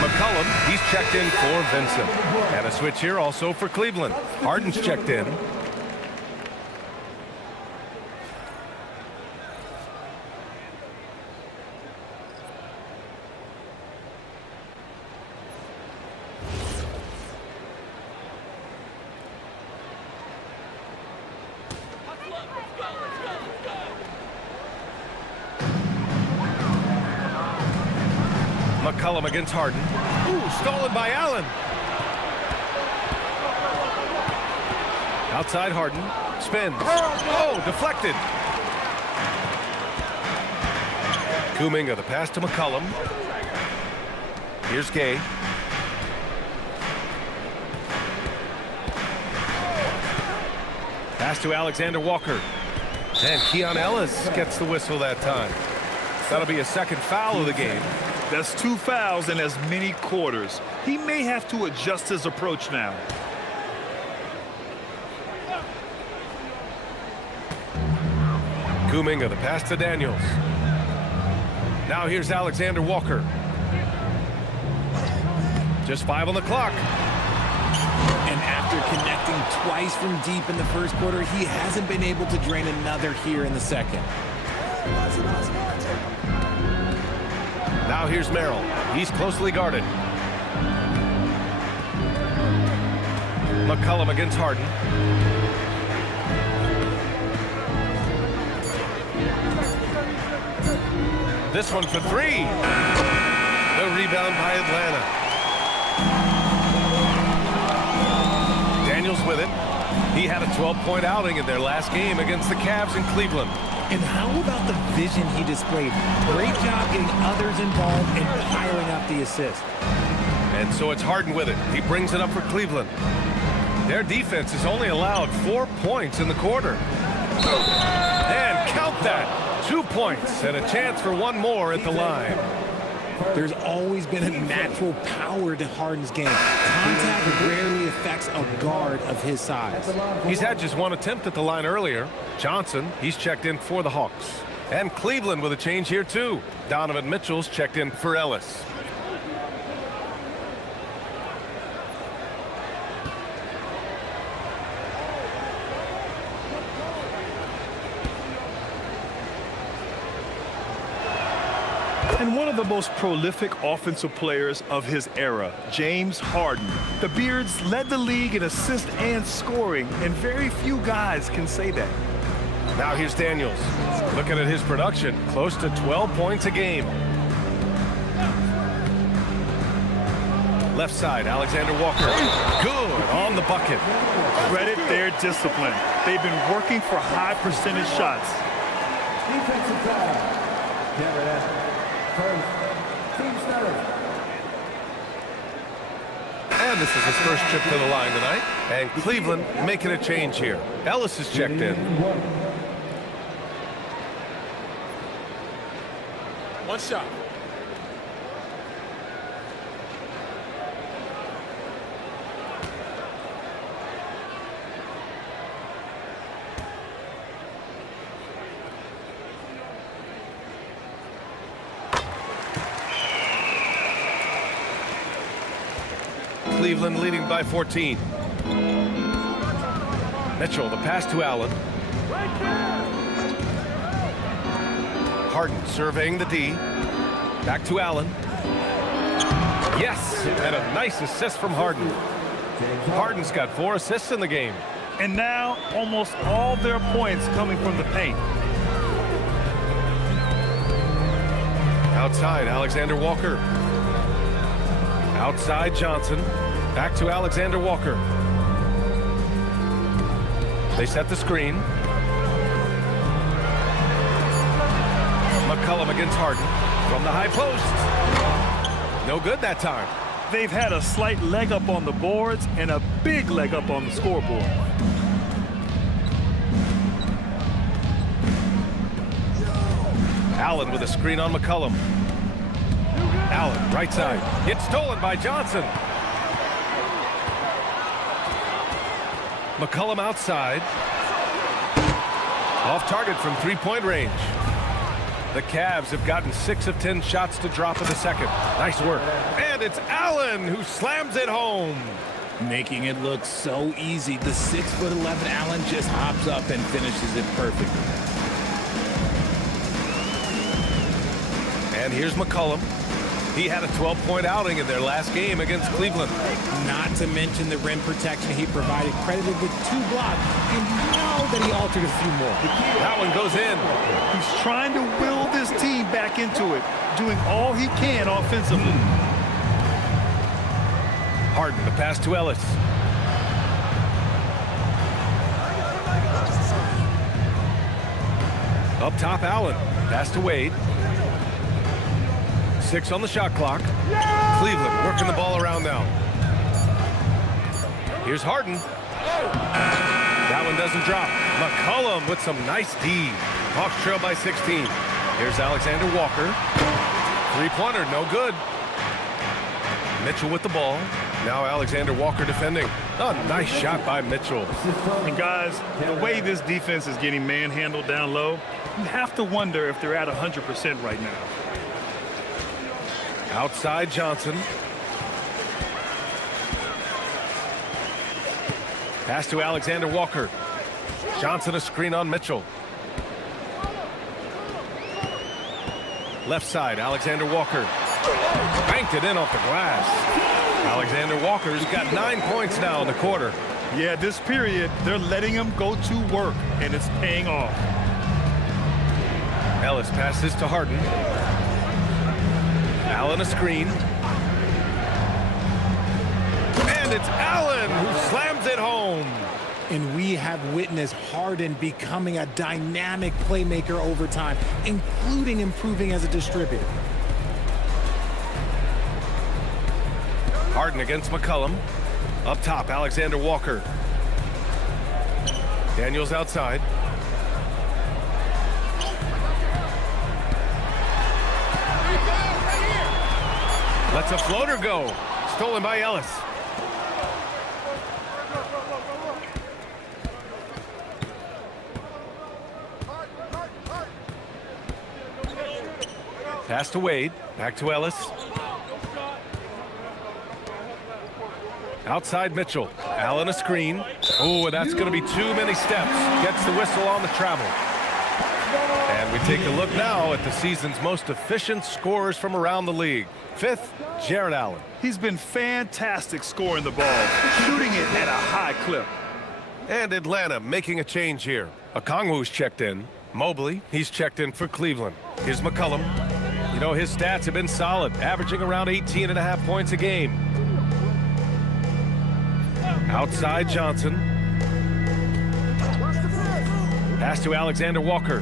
McCollum, he's checked in for Vincent. And a switch here also for Cleveland. Harden's checked in. McCollum against Harden. Ooh, stolen by Allen. Outside Harden. Spins. Oh, deflected. Kuminga, the pass to McCollum. Here's Gay. Pass to Alexander Walker. And Keon Ellis gets the whistle that time. That'll be a second foul of the game. That's 2 fouls in as many quarters. He may have to adjust his approach now. Kuminga, the pass to Daniels. Now here's Alexander Walker. Just 5 on the clock. And after connecting twice from deep in the first quarter, he hasn't been able to drain another here in the second. Now here's Merrill. He's closely guarded. McCollum against Harden. This one for 3. The rebound by Atlanta. Daniels with it. He had a 12-point outing in their last game against the Cavs in Cleveland. And how about the vision he displayed? Great job getting others involved and piling up the assist. And so it's Harden with it. He brings it up for Cleveland. Their defense has only allowed 4 points in the quarter. And count that. 2 points and a chance for 1 more at the line. There's always been a natural power to Harden's game. Contact rarely affects a guard of his size. He's had just 1 attempt at the line earlier. Johnson, he's checked in for the Hawks. And Cleveland with a change here too. Donovan Mitchell's checked in for Ellis. And one of the most prolific offensive players of his era, James Harden. The Beards led the league in assists and scoring, and very few guys can say that. Now here's Daniels. Looking at his production, close to 12 points a game. Left side, Alexander Walker. Good on the bucket. Credit their discipline. They've been working for high percentage shots. Defensive foul. Canada. First. Team starter. And this is his first trip to the line tonight. And Cleveland making a change here. Ellis is checked in. One shot. Cleveland leading by 14. Mitchell, the pass to Allen. Harden surveying the D. Back to Allen. Yes, and a nice assist from Harden. Harden's got 4 assists in the game. And now almost all their points coming from the paint. Outside, Alexander Walker. Outside, Johnson. Back to Alexander Walker. They set the screen. McCollum against Harden from the high post. No good that time. They've had a slight leg up on the boards and a big leg up on the scoreboard. Allen with a screen on McCollum. Allen, right side. It's stolen by Johnson. McCollum outside. Off target from three-point range. The Cavs have gotten 6 of 10 shots to drop in the second. Nice work. And it's Allen who slams it home. Making it look so easy. The 6'11" Allen just hops up and finishes it perfectly. And here's McCollum. He had a 12-point outing in their last game against Cleveland. Not to mention the rim protection he provided, credited with 2 blocks, and you know that he altered a few more. That one goes in. He's trying to will this team back into it, doing all he can offensively. Harden, the pass to Ellis. Up top, Allen. Pass to Wade. 6 on the shot clock. Cleveland working the ball around now. Here's Harden. That one doesn't drop. McCollum with some nice D. Hawks trail by 16. Here's Alexander Walker. 3-pointer, no good. Mitchell with the ball. Now Alexander Walker defending. A nice shot by Mitchell. And guys, the way this defense is getting manhandled down low, you have to wonder if they're at 100% right now. Outside Johnson. Pass to Alexander Walker. Johnson a screen on Mitchell. Left side, Alexander Walker. Banked it in off the glass. Alexander Walker's got 9 points now in the quarter. Yeah, this period, they're letting him go to work, and it's paying off. Ellis passes to Harden. Allen a screen. And it's Allen who slams it home. And we have witnessed Harden becoming a dynamic playmaker over time, including improving as a distributor. Harden against McCollum. Up top, Alexander Walker. Daniels outside. Lets a floater go. Stolen by Ellis. Pass to Wade. Back to Ellis. Outside Mitchell. Allen a screen. Oh, and that's going to be too many steps. Gets the whistle on the travel. And we take a look now at the season's most efficient scorers from around the league. 5th, Jared Allen. He's been fantastic scoring the ball, shooting it at a high clip. And Atlanta making a change here. Okongwu's checked in. Mobley, he's checked in for Cleveland. Here's McCollum. You know, his stats have been solid, averaging around 18.5 points a game. Outside Johnson. Pass to Alexander Walker.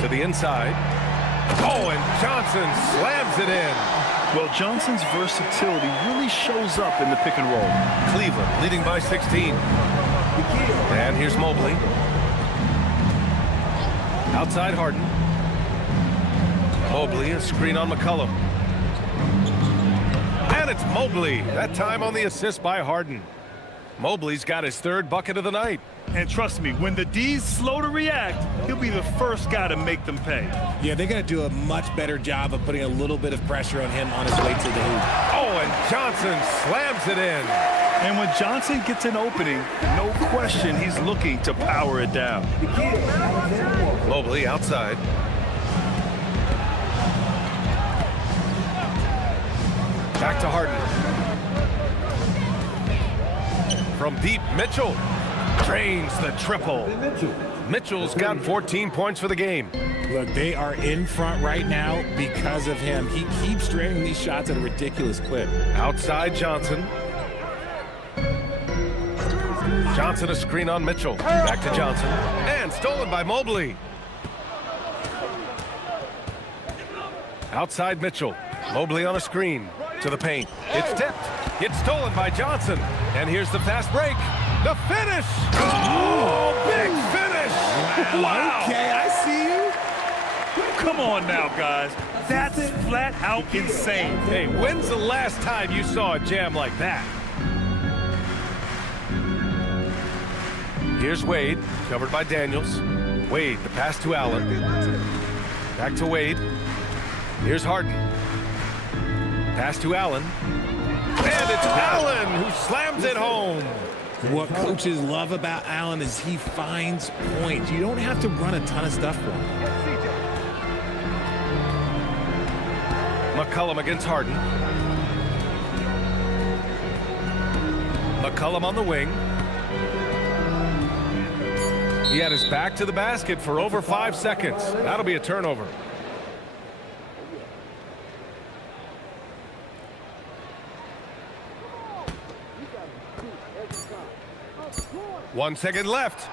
To the inside. Oh, and Johnson slams it in. Well, Johnson's versatility really shows up in the pick and roll. Cleveland leading by 16. And here's Mobley. Outside Harden. Mobley, a screen on McCollum. And it's Mobley. That time on the assist by Harden. Mobley's got his third bucket of the night. And trust me, when the D's slow to react, he'll be the first guy to make them pay. Yeah, they're going to do a much better job of putting a little bit of pressure on him on his way to the hoop. Oh, and Johnson slams it in. And when Johnson gets an opening, no question he's looking to power it down. Mobley outside. Back to Harden. From deep, Mitchell drains the triple. Mitchell's got 14 points for the game. Look, they are in front right now because of him. He keeps draining these shots at a ridiculous clip. Outside Johnson. Johnson a screen on Mitchell. Back to Johnson. And stolen by Mobley. Outside Mitchell. Mobley on a screen. To the paint. It's tipped. It's stolen by Johnson. And here's the fast break. The finish! Oh, big finish! Wow. Okay, I see you. Come on now, guys. That's flat out insane. Hey, when's the last time you saw a jam like that? Here's Wade, covered by Daniels. Wade, the pass to Allen. Back to Wade. Here's Harden. Pass to Allen. And it's Allen who slams it home. What coaches love about Allen is he finds points. You don't have to run a ton of stuff for him. McCollum against Harden. McCollum on the wing. He had his back to the basket for over 5 seconds. That'll be a turnover. One second left.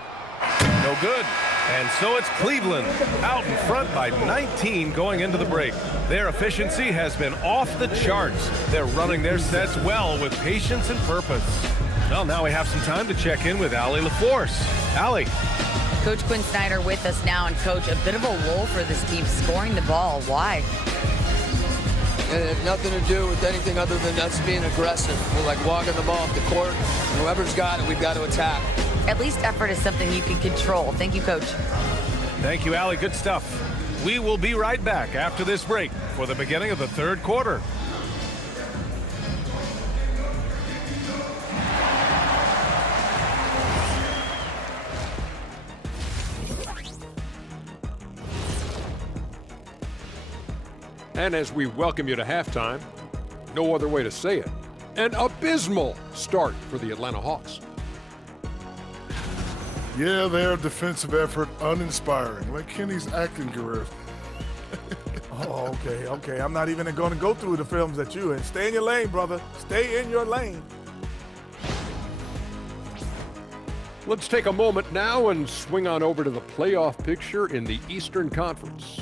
No good. And so it's Cleveland out in front by 19 going into the break. Their efficiency has been off the charts. They're running their sets well with patience and purpose. Well, now we have some time to check in with Allie LaForce. Allie. Coach Quinn Snyder with us now. And, Coach, a bit of a lull for this team scoring the ball. Why? And it had nothing to do with anything other than us being aggressive. We're like walking the ball off the court. Whoever's got it, we've got to attack. At least effort is something you can control. Thank you, Coach. Thank you, Allie. Good stuff. We will be right back after this break for the beginning of the third quarter. And as we welcome you to halftime, no other way to say it, an abysmal start for the Atlanta Hawks. Yeah, their defensive effort uninspiring, like Kenny's acting career. Oh, okay. I'm not even going to go through the films that you in. Stay in your lane, brother. Stay in your lane. Let's take a moment now and swing on over to the playoff picture in the Eastern Conference.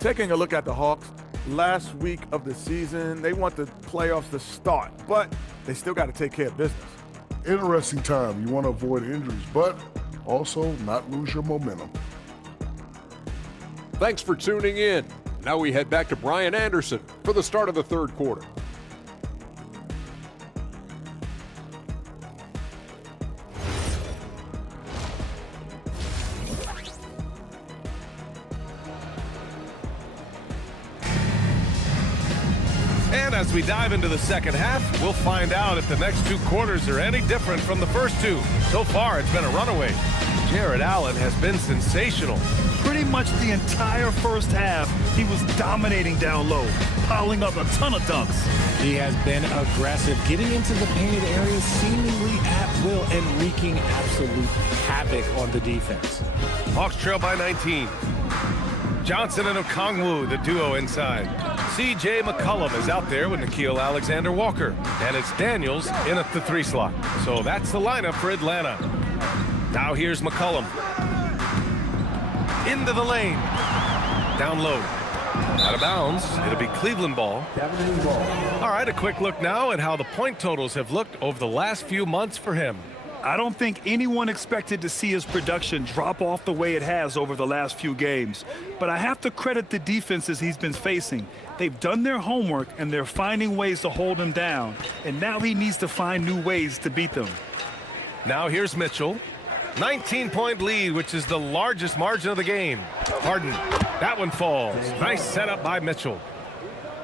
Taking a look at the Hawks, last week of the season, they want the playoffs to start, but they still got to take care of business. Interesting time. You want to avoid injuries, but also not lose your momentum. Thanks for tuning in. Now we head back to Brian Anderson for the start of the third quarter. And as we dive into the second half, we'll find out if the next two quarters are any different from the first two. So far, it's been a runaway. Jared Allen has been sensational. Pretty much the entire first half, he was dominating down low, piling up a ton of dunks. He has been aggressive, getting into the painted areas seemingly at will and wreaking absolute havoc on the defense. Hawks trail by 19. Johnson and Okongwu, the duo inside. C.J. McCollum is out there with Nickeil Alexander-Walker. And it's Daniels in at the 3 slot. So that's the lineup for Atlanta. Now here's McCollum. Into the lane. Down low. Out of bounds. It'll be Cleveland ball. All right, a quick look now at how the point totals have looked over the last few months for him. I don't think anyone expected to see his production drop off the way it has over the last few games. But I have to credit the defenses he's been facing. They've done their homework, and they're finding ways to hold him down. And now he needs to find new ways to beat them. Now here's Mitchell. 19-point lead, which is the largest margin of the game. Harden, that one falls. Nice setup by Mitchell.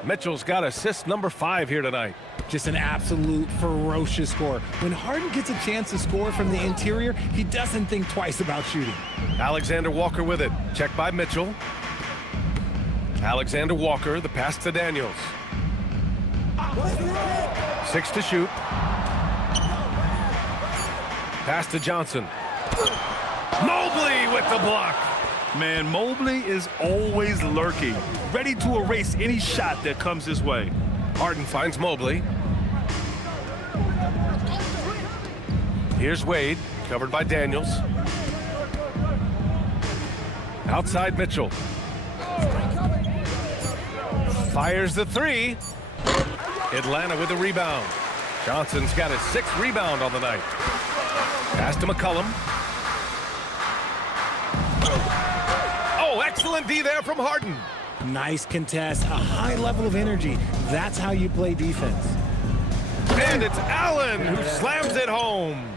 Mitchell's got assist number 5 here tonight. Just an absolute ferocious score. When Harden gets a chance to score from the interior, he doesn't think twice about shooting. Alexander Walker with it. Checked by Mitchell. Alexander Walker, the pass to Daniels. 6 to shoot. Pass to Johnson. Mobley with the block. Man, Mobley is always lurking, ready to erase any shot that comes his way. Harden finds Mobley. Here's Wade, covered by Daniels. Outside Mitchell. Fires the 3. Atlanta with a rebound. Johnson's got his 6th rebound on the night. Pass to McCollum. Oh, excellent D there from Harden. Nice contest, a high level of energy. That's how you play defense. And it's Allen who slams it home.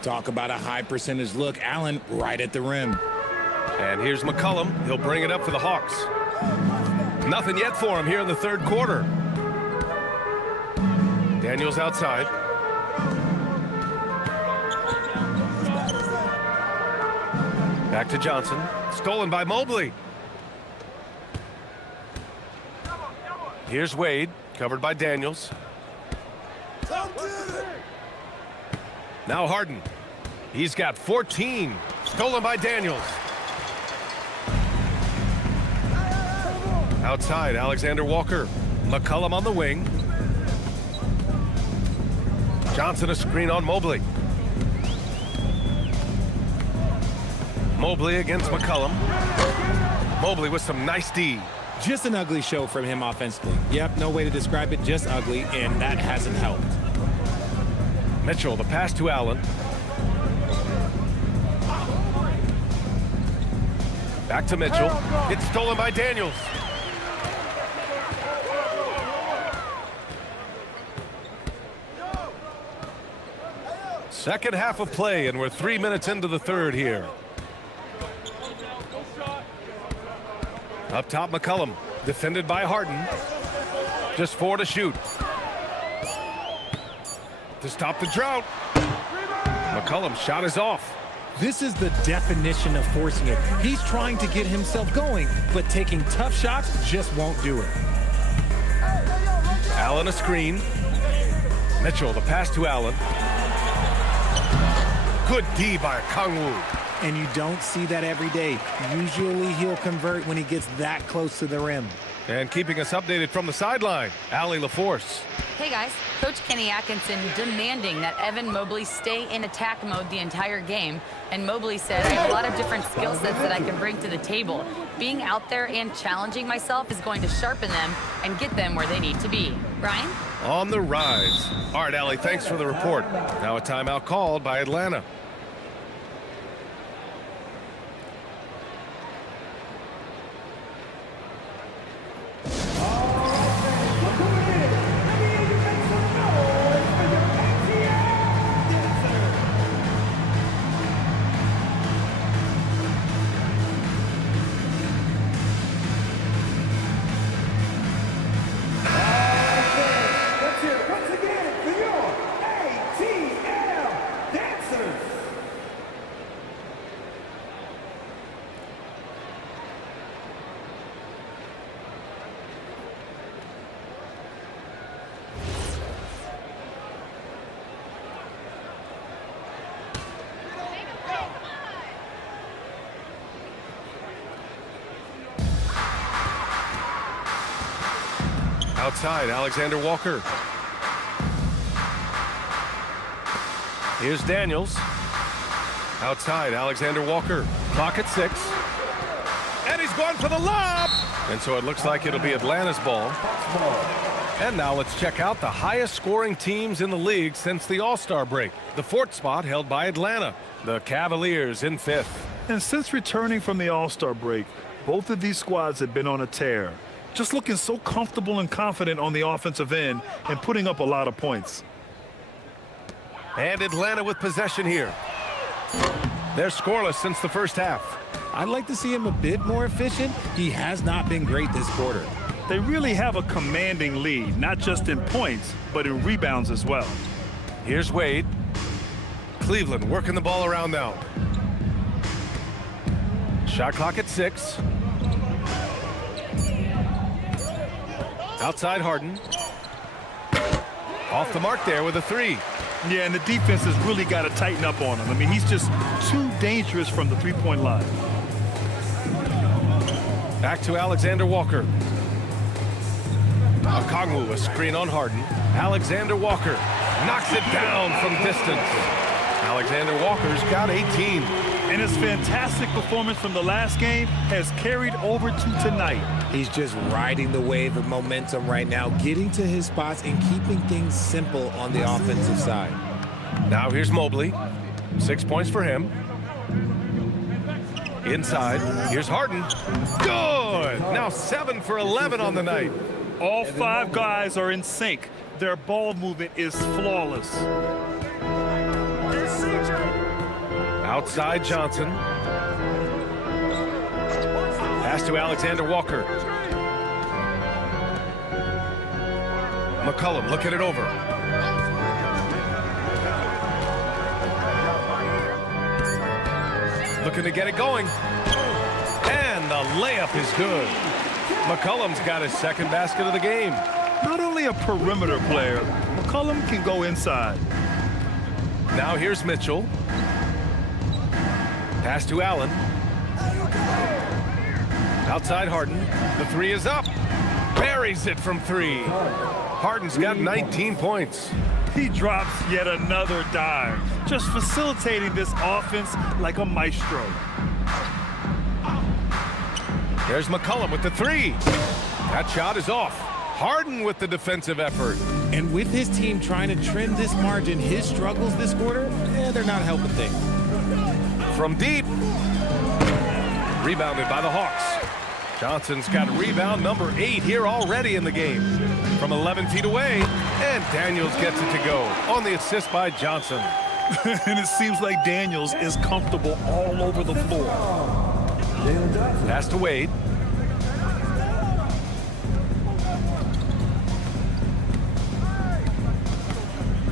Talk about a high percentage look. Allen right at the rim. And here's McCollum. He'll bring it up for the Hawks. Nothing yet for him here in the 3rd quarter. Daniels outside. Back to Johnson. Stolen by Mobley. Here's Wade, covered by Daniels. Now Harden. He's got 14. Stolen by Daniels. Outside, Alexander Walker. McCollum on the wing. Johnson a screen on Mobley. Mobley against McCollum. Mobley with some nice D. Just an ugly show from him offensively. Yep, no way to describe it, just ugly, and that hasn't helped. Mitchell, the pass to Allen. Back to Mitchell. It's stolen by Daniels. Second half of play, and we're 3 minutes into the 3rd here. Up top, McCollum, defended by Harden. Just 4 to shoot. To stop the drought. McCollum's shot is off. This is the definition of forcing it. He's trying to get himself going, but taking tough shots just won't do it. Allen a screen. Mitchell, the pass to Allen. Good D by Okongwu. And you don't see that every day. Usually he'll convert when he gets that close to the rim. And keeping us updated from the sideline, Allie LaForce. Hey guys, Coach Kenny Atkinson demanding that Evan Mobley stay in attack mode the entire game. And Mobley said, I have a lot of different skill sets that I can bring to the table. Being out there and challenging myself is going to sharpen them and get them where they need to be. Ryan? On the rise. All right, Allie, thanks for the report. Now a timeout called by Atlanta. Let's hear it once again for your ATL dancers. outside, Alexander Walker. Here's Daniels. Outside, Alexander Walker. Clock at 6. And he's going for the lob! And so it looks like it'll be Atlanta's ball. And now let's check out the highest scoring teams in the league since the All-Star break. The 4th spot held by Atlanta. The Cavaliers in 5th. And since returning from the All-Star break, both of these squads have been on a tear. Just looking so comfortable and confident on the offensive end and putting up a lot of points. And Atlanta with possession here. They're scoreless since the first half. I'd like to see him a bit more efficient. He has not been great this quarter. They really have a commanding lead, not just in points, but in rebounds as well. Here's Wade. Cleveland working the ball around now. Shot clock at 6. Outside Harden. Off the mark there with a 3. Yeah, and the defense has really got to tighten up on him. I mean, he's just too dangerous from the three-point line. Back to Alexander Walker. Okongwu, a screen on Harden. Alexander Walker knocks it down from distance. Alexander Walker's got 18. And his fantastic performance from the last game has carried over to tonight. He's just riding the wave of momentum right now, getting to his spots and keeping things simple on the offensive side. Now here's Mobley. 6 points for him. Inside, here's Harden. Good! Now 7 for 11 on the night. All 5 guys are in sync. Their ball movement is flawless. Outside Johnson. Pass to Alexander Walker. McCollum looking it over. Looking to get it going. And the layup is good. McCollum's got his 2nd basket of the game. Not only a perimeter player, McCollum can go inside. Now here's Mitchell. Pass to Allen. Outside Harden. The 3 is up. Buries it from 3. Harden's got 19 points. He drops yet another dime, just facilitating this offense like a maestro. There's McCollum with the 3. That shot is off. Harden with the defensive effort. And with his team trying to trim this margin, his struggles this quarter, they're not helping things. From deep. Rebounded by the Hawks. Johnson's got rebound number 8 here already in the game. From 11 feet away, and Daniels gets it to go on the assist by Johnson. And it seems like Daniels is comfortable all over the floor. Pass to Wade.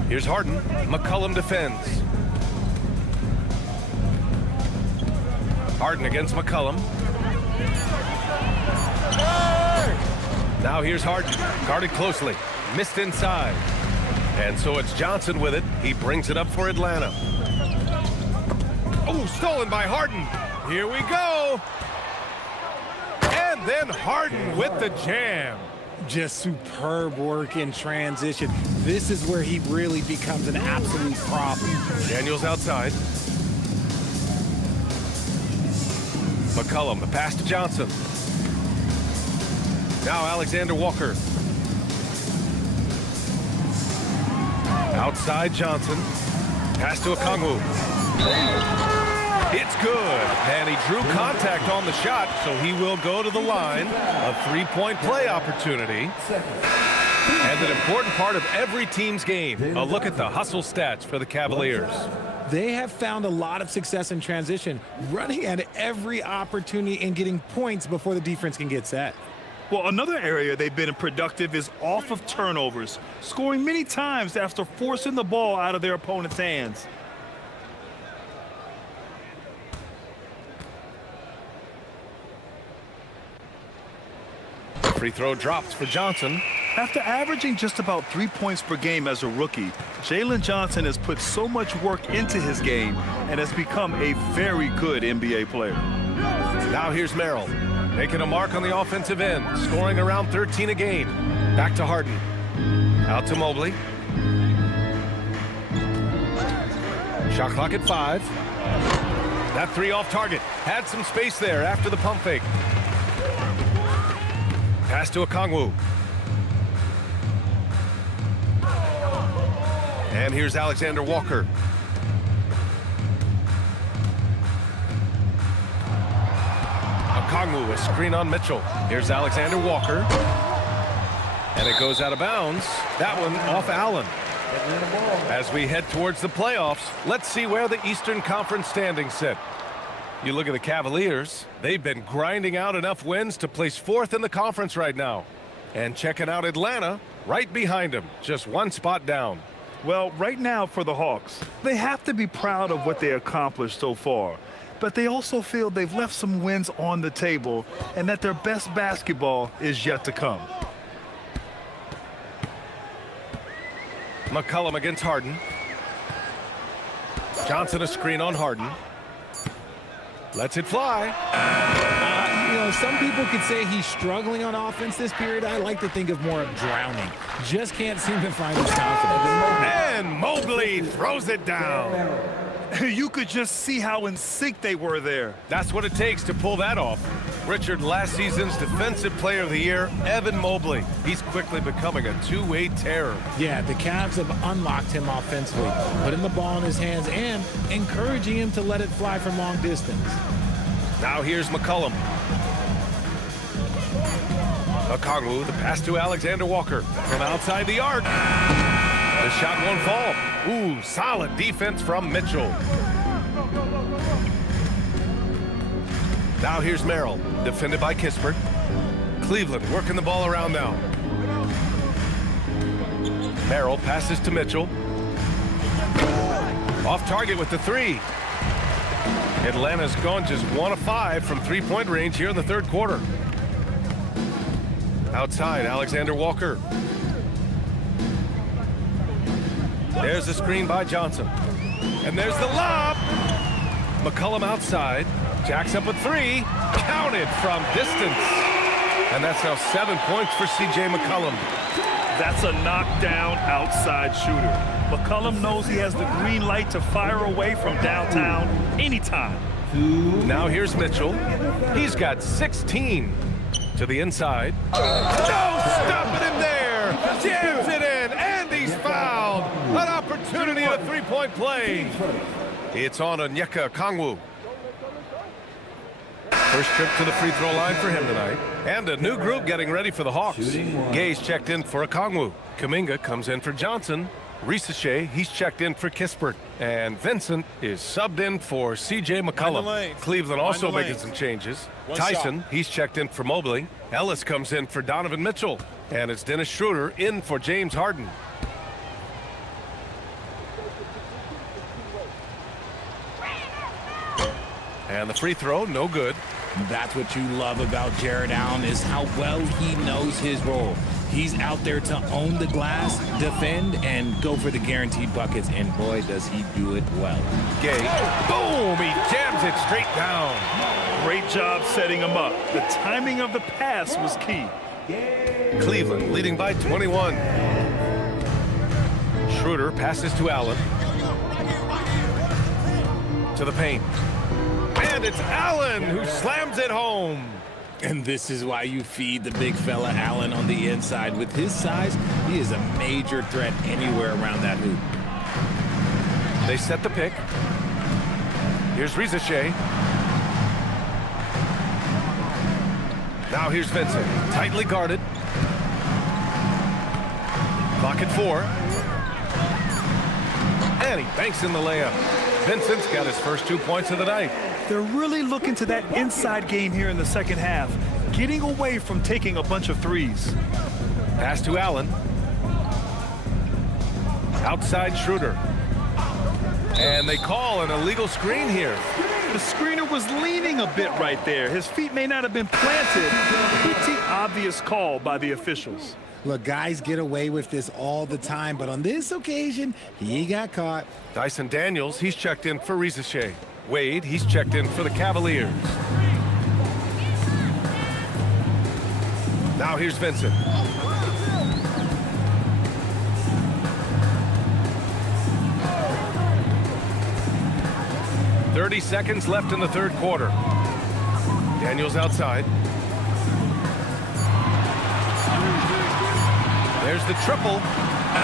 Here's Harden. McCollum defends. Harden against McCollum. Now here's Harden. Guarded closely. Missed inside. And so it's Johnson with it. He brings it up for Atlanta. Oh, stolen by Harden. Here we go. And then Harden with the jam. Just superb work in transition. This is where he really becomes an absolute problem. Daniels outside. McCollum, the pass to Johnson. Now Alexander Walker. Outside Johnson. Pass to Okongwu. It's good. And he drew contact on the shot, so he will go to the line. A 3-point play opportunity. And an important part of every team's game. A look at the hustle stats for the Cavaliers. They have found a lot of success in transition, running at every opportunity and getting points before the defense can get set. Well, another area they've been productive is off of turnovers, scoring many times after forcing the ball out of their opponent's hands. Free throw drops for Johnson. After averaging just about 3 points per game as a rookie, Jalen Johnson has put so much work into his game and has become a very good NBA player. Now here's Merrill, making a mark on the offensive end, scoring around 13 a game. Back to Harden. Out to Mobley. Shot clock at 5. That three off target. Had some space there after the pump fake. Pass to Okongwu. And here's Alexander Walker. Okongwu, a screen on Mitchell. Here's Alexander Walker. And it goes out of bounds. That one off Allen. As we head towards the playoffs, let's see where the Eastern Conference standings sit. You look at the Cavaliers, they've been grinding out enough wins to place 4th in the conference right now. And checking out Atlanta, right behind them, just 1 spot down. Well, right now for the Hawks, they have to be proud of what they accomplished so far. But they also feel they've left some wins on the table and that their best basketball is yet to come. McCollum against Harden. Johnson a screen on Harden. Lets it fly. You know, some people could say he's struggling on offense this period. I like to think of more of drowning. Just can't seem to find his confidence. And Mobley throws it down. You could just see how in sync they were there. That's what it takes to pull that off. Richard, last season's Defensive Player of the Year, Evan Mobley. He's quickly becoming a two-way terror. Yeah, the Cavs have unlocked him offensively, putting the ball in his hands and encouraging him to let it fly from long distance. Now here's McCollum. Okongwu, the pass to Alexander Walker from outside the arc. The shot won't fall. Ooh, solid defense from Mitchell. Now here's Merrill, defended by Kispert. Cleveland working the ball around now. Merrill passes to Mitchell. Off target with the 3. Atlanta's gone just 1 of 5 from three-point range here in the third quarter. Outside, Alexander Walker. There's the screen by Johnson. And there's the lob. McCollum outside. Jacks up a 3. Counted from distance. And that's now 7 points for C.J. McCollum. That's a knockdown outside shooter. McCollum knows he has the green light to fire away from downtown anytime. Now here's Mitchell. He's got 16 to the inside. No stopping him there. Jams it in, and he's fouled. An opportunity at a three-point play. It's on Onyeka Okongwu. First trip to the free throw line for him tonight. And a new group getting ready for the Hawks. Gay's checked in for Okongwu. Kuminga comes in for Johnson. Risache, he's checked in for Kispert. And Vincent is subbed in for C.J. McCollum. Cleveland also making some changes. Tyson, he's checked in for Mobley. Ellis comes in for Donovan Mitchell. And it's Dennis Schroeder in for James Harden. And the free throw, no good. That's what you love about Jared Allen, is how well he knows his role. He's out there to own the glass, defend, and go for the guaranteed buckets, and boy, does he do it well. Gay, boom, he jams it straight down. Great job setting him up. The timing of the pass was key. Cleveland leading by 21. Schroeder passes to Allen. To the paint. And it's Allen who slams it home. And this is why you feed the big fella Allen on the inside. With his size, he is a major threat anywhere around that hoop. They set the pick. Here's Risache. Now here's Vincent, tightly guarded. Clock at 4. And he banks in the layup. Vincent's got his first 2 points of the night. They're really looking to that inside game here in the second half, getting away from taking a bunch of threes. Pass to Allen. Outside Schroeder. And they call an illegal screen here. The screener was leaning a bit right there. His feet may not have been planted. Pretty obvious call by the officials. Look, guys get away with this all the time, but on this occasion, he got caught. Dyson Daniels, he's checked in for Risache. Wade, he's checked in for the Cavaliers. Now here's Vincent. 30 seconds left in the third quarter. Daniels outside. There's the triple.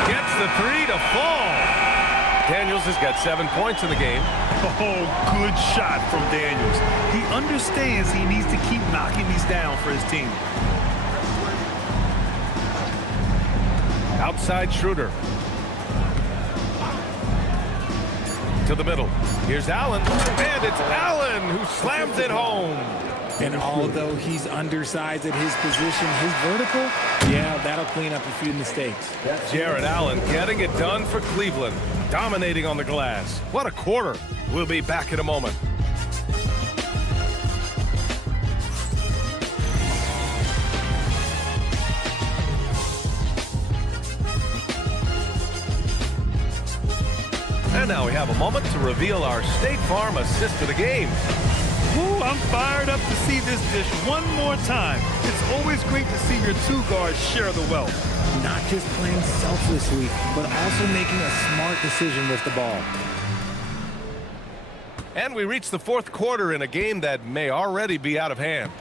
Gets the three to fall. Daniels has got 7 points in the game. Oh, good shot from Daniels. He understands he needs to keep knocking these down for his team. Outside Schroeder. To the middle. Here's Allen. And it's Allen who slams it home. And although he's undersized at his position, his vertical, yeah, that'll clean up a few mistakes. Jared Allen getting it done for Cleveland. Dominating on the glass. What a quarter. We'll be back in a moment. And now we have a moment to reveal our State Farm assist to the game. Ooh, I'm fired up to see this dish one more time. It's always great to see your two guards share the wealth. Not just playing selflessly, but also making a smart decision with the ball. And we reach the fourth quarter in a game that may already be out of hand.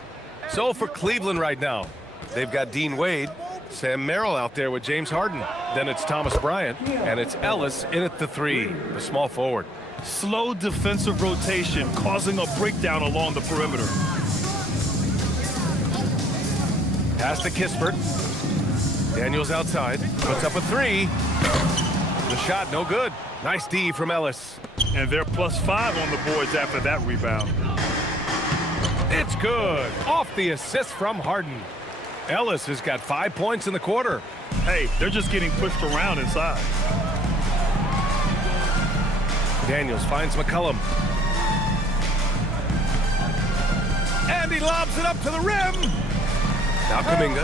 So for Cleveland right now, they've got Dean Wade, Sam Merrill out there with James Harden. Then it's Thomas Bryant, and it's Ellis in at the three, the small forward. Slow defensive rotation causing a breakdown along the perimeter. Pass to Kispert. Daniels outside, puts up a three. The shot no good. Nice D from Ellis. And they're +5 on the boards after that rebound. It's good. Off the assist from Harden. Ellis has got 5 points in the quarter. Hey, they're just getting pushed around inside. Daniels finds McCollum. And he lobs it up to the rim. Now Kuminga,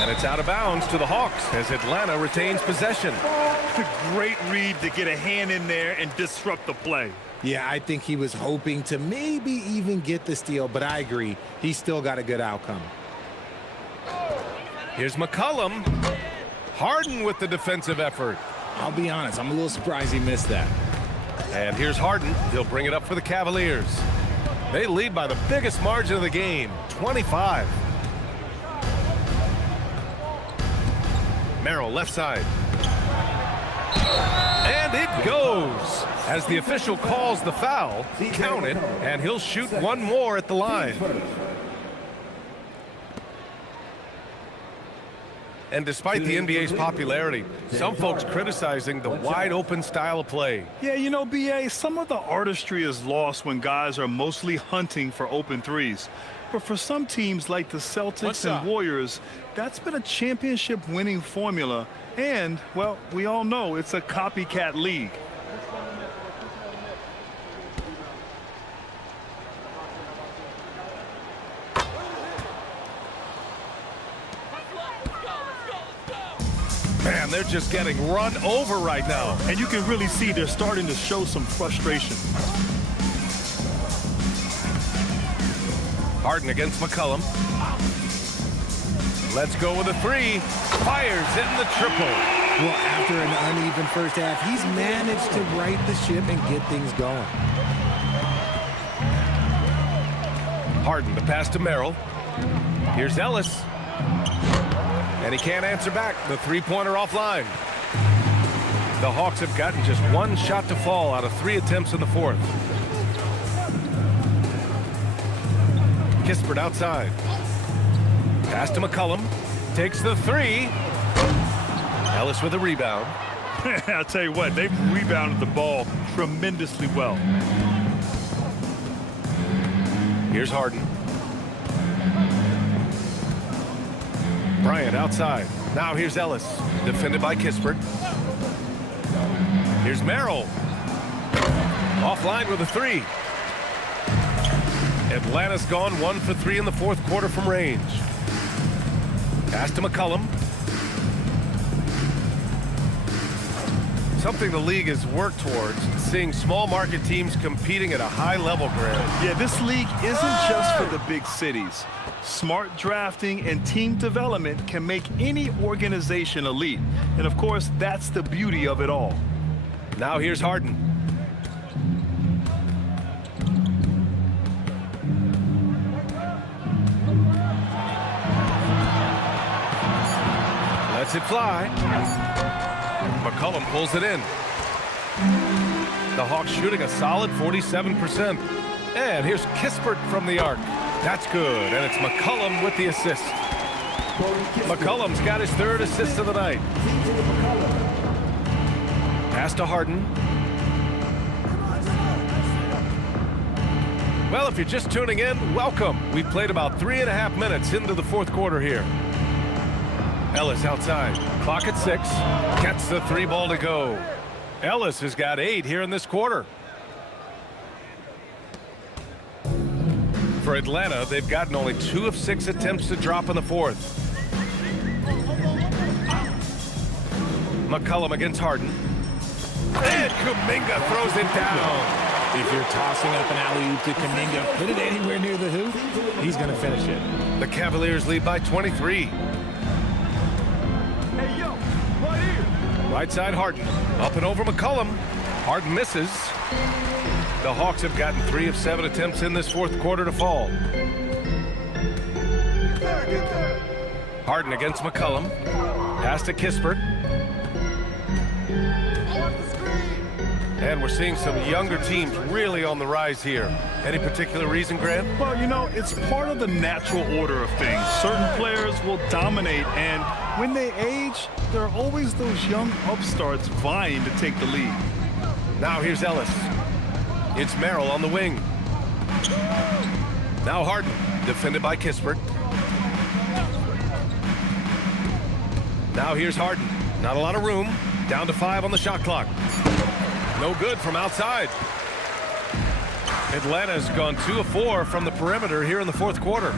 and it's out of bounds to the Hawks as Atlanta retains possession. It's a great read to get a hand in there and disrupt the play. Yeah, I think he was hoping to maybe even get the steal, but I agree. He's still got a good outcome. Here's McCollum. Harden with the defensive effort. I'll be honest, I'm a little surprised he missed that. And here's Harden. He'll bring it up for the Cavaliers. They lead by the biggest margin of the game, 25. Merrill left side. And it goes. As the official calls the foul, count it, and he'll shoot one more at the line. And despite the NBA's popularity, some folks criticizing the wide-open style of play. Yeah, you know, B.A., some of the artistry is lost when guys are mostly hunting for open threes. But for some teams like the Celtics and Warriors, that's been a championship-winning formula. And, well, we all know it's a copycat league. Man, they're just getting run over right now. And you can really see they're starting to show some frustration. Harden against McCollum. Let's go with a three. Fires in the triple. Well, after an uneven first half, he's managed to right the ship and get things going. Harden, the pass to Merrill. Here's Ellis. And he can't answer back. The three-pointer offline. The Hawks have gotten just one shot to fall out of 3 attempts in the fourth. Kispert outside. Pass to McCollum. Takes the three. Ellis with a rebound. I'll tell you what, they've rebounded the ball tremendously well. Here's Harden. Bryant outside. Now here's Ellis. Defended by Kispert. Here's Merrill. Offline with a three. Atlanta's gone 1 for 3 in the fourth quarter from range. Pass to McCollum. Something the league has worked towards, seeing small market teams competing at a high level, Graham. Yeah, this league isn't just for the big cities. Smart drafting and team development can make any organization elite. And of course, that's the beauty of it all. Now here's Harden. Lets it fly. McCollum pulls it in. The Hawks shooting a solid 47%. And here's Kispert from the arc. That's good, and it's McCollum with the assist. McCollum's got his 3rd assist of the night. Pass to Harden. Well, if you're just tuning in, welcome. We've played about 3.5 minutes into the 4th quarter here. Ellis outside. Clock at 6. Gets the 3 ball to go. Ellis has got 8 here in this quarter. For Atlanta, they've gotten only 2 of 6 attempts to drop in the 4th. McCollum against Harden. And Kuminga throws it down. If you're tossing up an alley-oop to Kuminga, put it anywhere near the hoop, he's going to finish it. The Cavaliers lead by 23. Hey, yo, right here. Right side Harden. Up and over McCollum. Harden misses. The Hawks have gotten 3 of 7 attempts in this 4th quarter to fall. Harden against McCollum. Pass to Kispert. And we're seeing some younger teams really on the rise here. Any particular reason, Grant? Well, you know, it's part of the natural order of things. Certain players will dominate, and when they age, there are always those young upstarts vying to take the lead. Now here's Ellis. It's Merrill on the wing. Now Harden, defended by Kispert. Now here's Harden. Not a lot of room. Down to 5 on the shot clock. No good from outside. Atlanta's gone 2 of 4 from the perimeter here in the 4th quarter.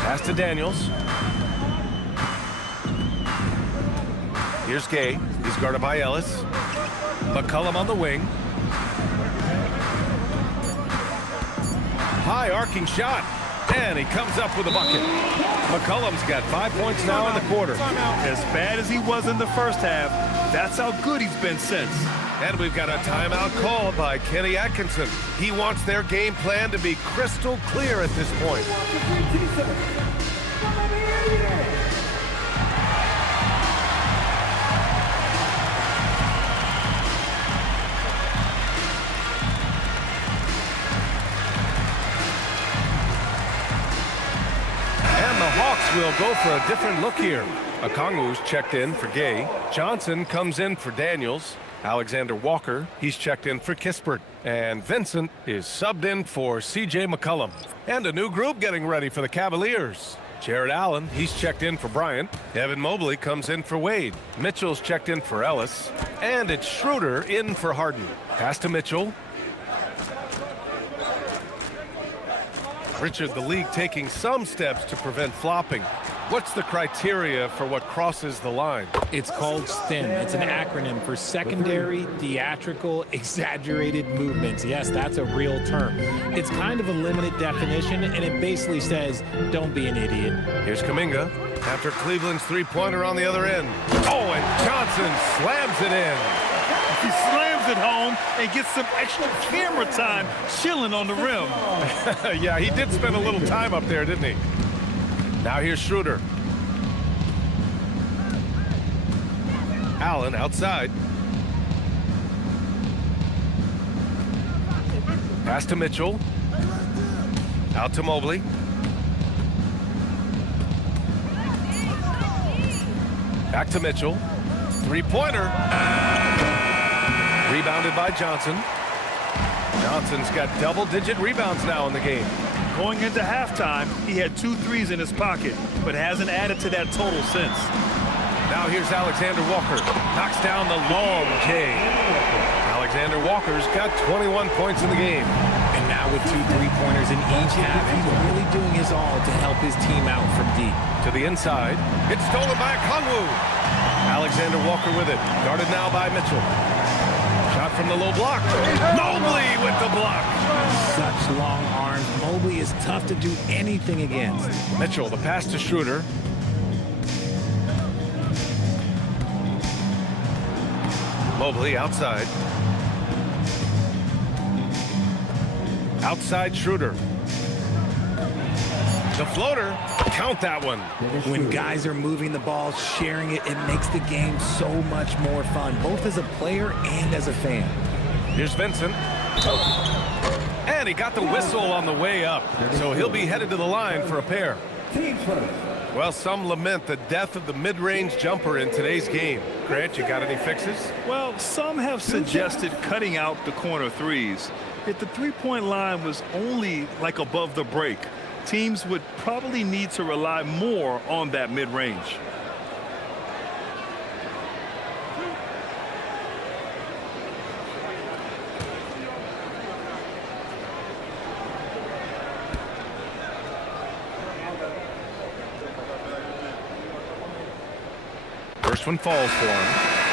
Pass to Daniels. Here's Gay. He's guarded by Ellis. McCollum on the wing. High arcing shot. And he comes up with a bucket. McCollum's got 5 points now in the quarter. As bad as he was in the first half, that's how good he's been since. And we've got a timeout called by Kenny Atkinson. He wants their game plan to be crystal clear at this point. Will go for a different look here. Okongwu's checked in for Gay. Johnson comes in for Daniels. Alexander Walker, he's checked in for Kispert. And Vincent is subbed in for C.J. McCollum. And a new group getting ready for the Cavaliers. Jared Allen, he's checked in for Bryant. Evan Mobley comes in for Wade. Mitchell's checked in for Ellis. And it's Schroeder in for Harden. Pass to Mitchell. Richard, the league taking some steps to prevent flopping. What's the criteria for what crosses the line? It's called STEM. It's an acronym for secondary, theatrical, exaggerated movements. Yes, that's a real term. It's kind of a limited definition, and it basically says, don't be an idiot. Here's Kuminga after Cleveland's three-pointer on the other end. Oh, and Johnson slams it in. He slams it home and gets some extra camera time chilling on the rim. Yeah, he did spend a little time up there, didn't he? Now here's Schroeder. Allen outside. Pass to Mitchell. Out to Mobley. Back to Mitchell. Three-pointer. Rebounded by Johnson. Johnson's got double-digit rebounds now in the game. Going into halftime, he had 2 threes in his pocket, but hasn't added to that total since. Now here's Alexander Walker. Knocks down the long J. Alexander Walker's got 21 points in the game. And now with 2 three-pointers in each half, he's really doing his all to help his team out from deep. To the inside. It's stolen by Okongwu. Alexander Walker with it. Guarded now by Mitchell. Shot from the low block. Mobley with the block. Such long arms. Mobley is tough to do anything against. Mitchell, the pass to Schroeder. Mobley outside. Outside Schroeder. The floater. Count that one. When guys are moving the ball, sharing it, it makes the game so much more fun, both as a player and as a fan. Here's Vincent. And he got the whistle on the way up, so he'll be headed to the line for a pair. Well, some lament the death of the mid-range jumper in today's game. Grant, you got any fixes? Well, some have suggested cutting out the corner threes. If the three-point line was only like above the break, teams would probably need to rely more on that mid-range. First one falls for him.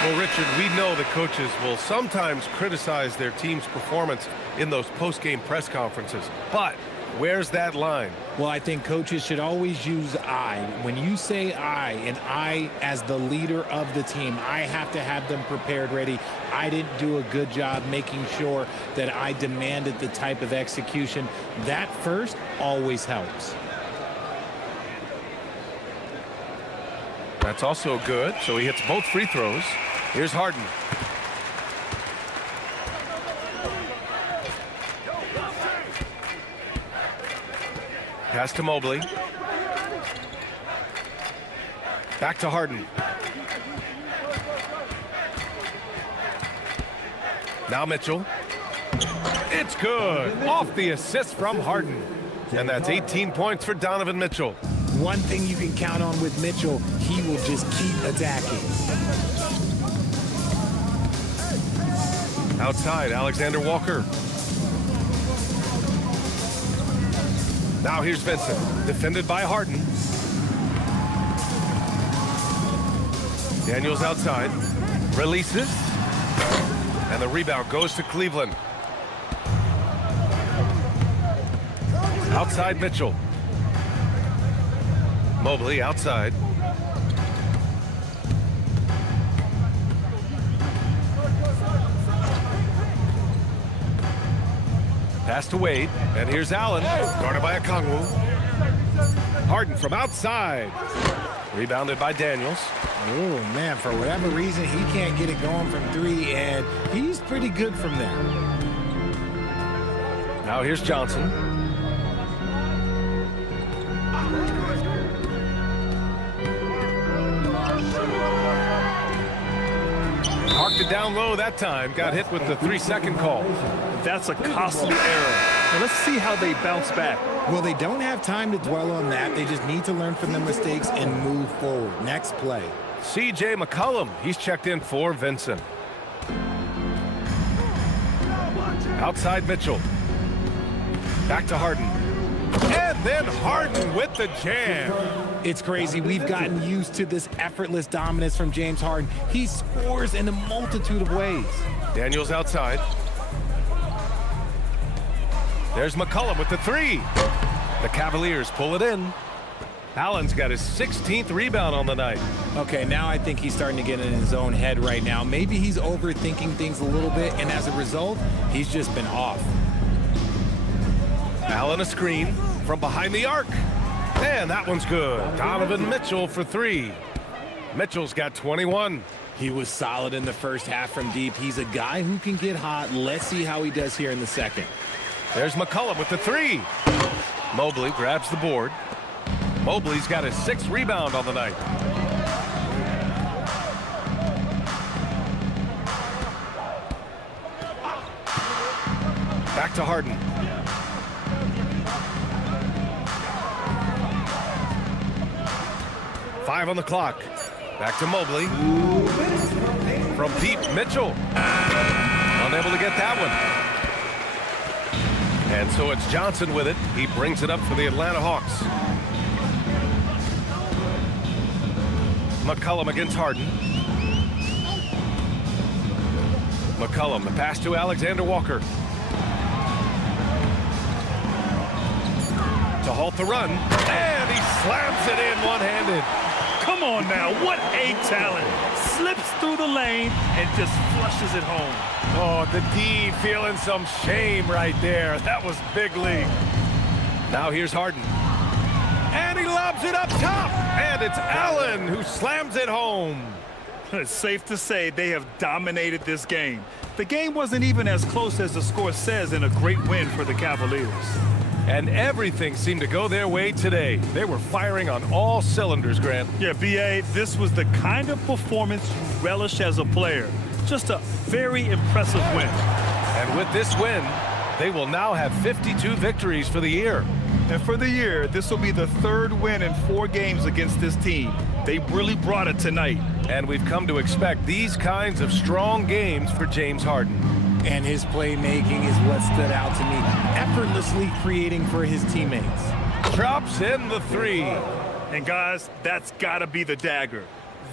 Well, Richard, we know that coaches will sometimes criticize their team's performance in those post-game press conferences. But where's that line? Well, I think coaches should always use I. When you say I, and I as the leader of the team, I have to have them prepared ready. I didn't do a good job making sure that I demanded the type of execution. That first always helps. That's also good, so he hits both free throws. Here's Harden. Pass to Mobley. Back to Harden. Now Mitchell. It's good. Off the assist from Harden. And that's 18 points for Donovan Mitchell. One thing you can count on with Mitchell, he will just keep attacking. Outside, Alexander Walker. Now here's Vincent, defended by Harden. Daniels outside, releases, and the rebound goes to Cleveland. Outside Mitchell. Mobley outside. Pass to Wade, and here's Allen, guarded by Okongwu. Harden from outside. Rebounded by Daniels. Oh, man, for whatever reason, he can't get it going from three, and he's pretty good from there. Now here's Johnson. Parked it down low that time. Got hit with the 3-second call. That's a costly error. Now let's see how they bounce back. Well, they don't have time to dwell on that. They just need to learn from their mistakes and move forward. Next play. C.J. McCollum. He's checked in for Vincent. Outside Mitchell. Back to Harden. And then Harden with the jam. It's crazy. We've gotten used to this effortless dominance from James Harden. He scores in a multitude of ways. Daniels outside. There's McCollum with the three. The Cavaliers pull it in. Allen's got his 16th rebound on the night. Okay, now I think he's starting to get in his own head right now. Maybe he's overthinking things a little bit, and as a result, he's just been off. Allen a screen from behind the arc. And that one's good. Donovan Mitchell for three. Mitchell's got 21. He was solid in the first half from deep. He's a guy who can get hot. Let's see how he does here in the second. There's McCollum with the three. Mobley grabs the board. Mobley's got his 6th rebound on the night. Back to Harden. Five on the clock. Back to Mobley. From deep, Mitchell. Unable to get that one. And so it's Johnson with it. He brings it up for the Atlanta Hawks. McCollum against Harden. McCollum, the pass to Alexander Walker. To halt the run. And he slams it in one-handed. Come on now, what a talent. Slips through the lane and just flushes it home. Oh, the D feeling some shame right there. That was big league. Now here's Harden. And he loves lobs it up top, and it's Allen who slams it home. It's safe to say they have dominated this game. The game wasn't even as close as the score says in a great win for the Cavaliers. And everything seemed to go their way today. They were firing on all cylinders, Grant. Yeah, B.A., this was the kind of performance you relish as a player. Just a very impressive win. And with this win, they will now have 52 victories for the year. And for the year, this will be the third win in 4 games against this team. They really brought it tonight. And we've come to expect these kinds of strong games for James Harden. And his playmaking is what stood out to me. Effortlessly creating for his teammates. Drops in the 3. And guys, that's got to be the dagger.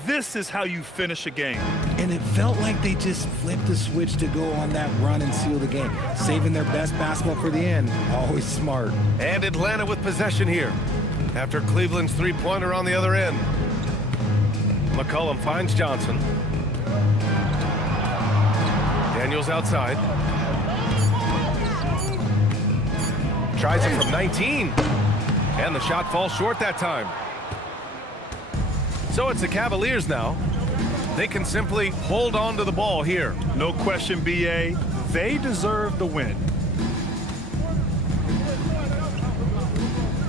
This is how you finish a game. And it felt like they just flipped the switch to go on that run and seal the game. Saving their best basketball for the end. Always smart. And Atlanta with possession here. After Cleveland's three-pointer on the other end. McCollum finds Johnson. Daniels outside. Tries it from 19. And the shot falls short that time. So it's the Cavaliers now. They can simply hold on to the ball here. No question, B.A. They deserve the win.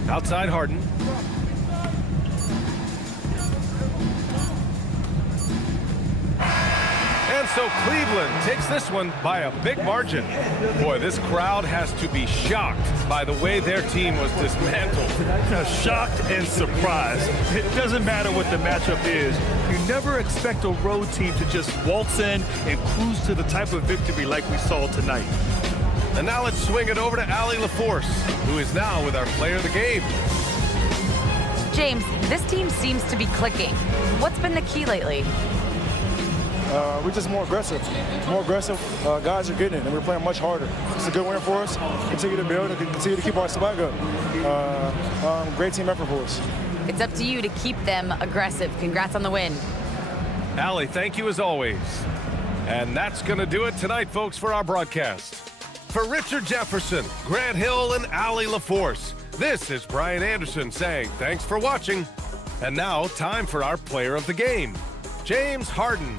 Outside Harden. And so Cleveland takes this one by a big margin. Boy, this crowd has to be shocked by the way their team was dismantled. Shocked and surprised. It doesn't matter what the matchup is. You never expect a road team to just waltz in and cruise to the type of victory like we saw tonight. And now let's swing it over to Allie LaForce, who is now with our player of the game. James, this team seems to be clicking. What's been the key lately? We're just more aggressive. Guys are getting it, and we're playing much harder. It's a good win for us. Continue to build and continue to keep our swag up. Great team effort for us. It's up to you to keep them aggressive. Congrats on the win. Allie, thank you as always. And that's going to do it tonight, folks, for our broadcast. For Richard Jefferson, Grant Hill, and Allie LaForce, this is Brian Anderson saying thanks for watching. And now, time for our player of the game, James Harden.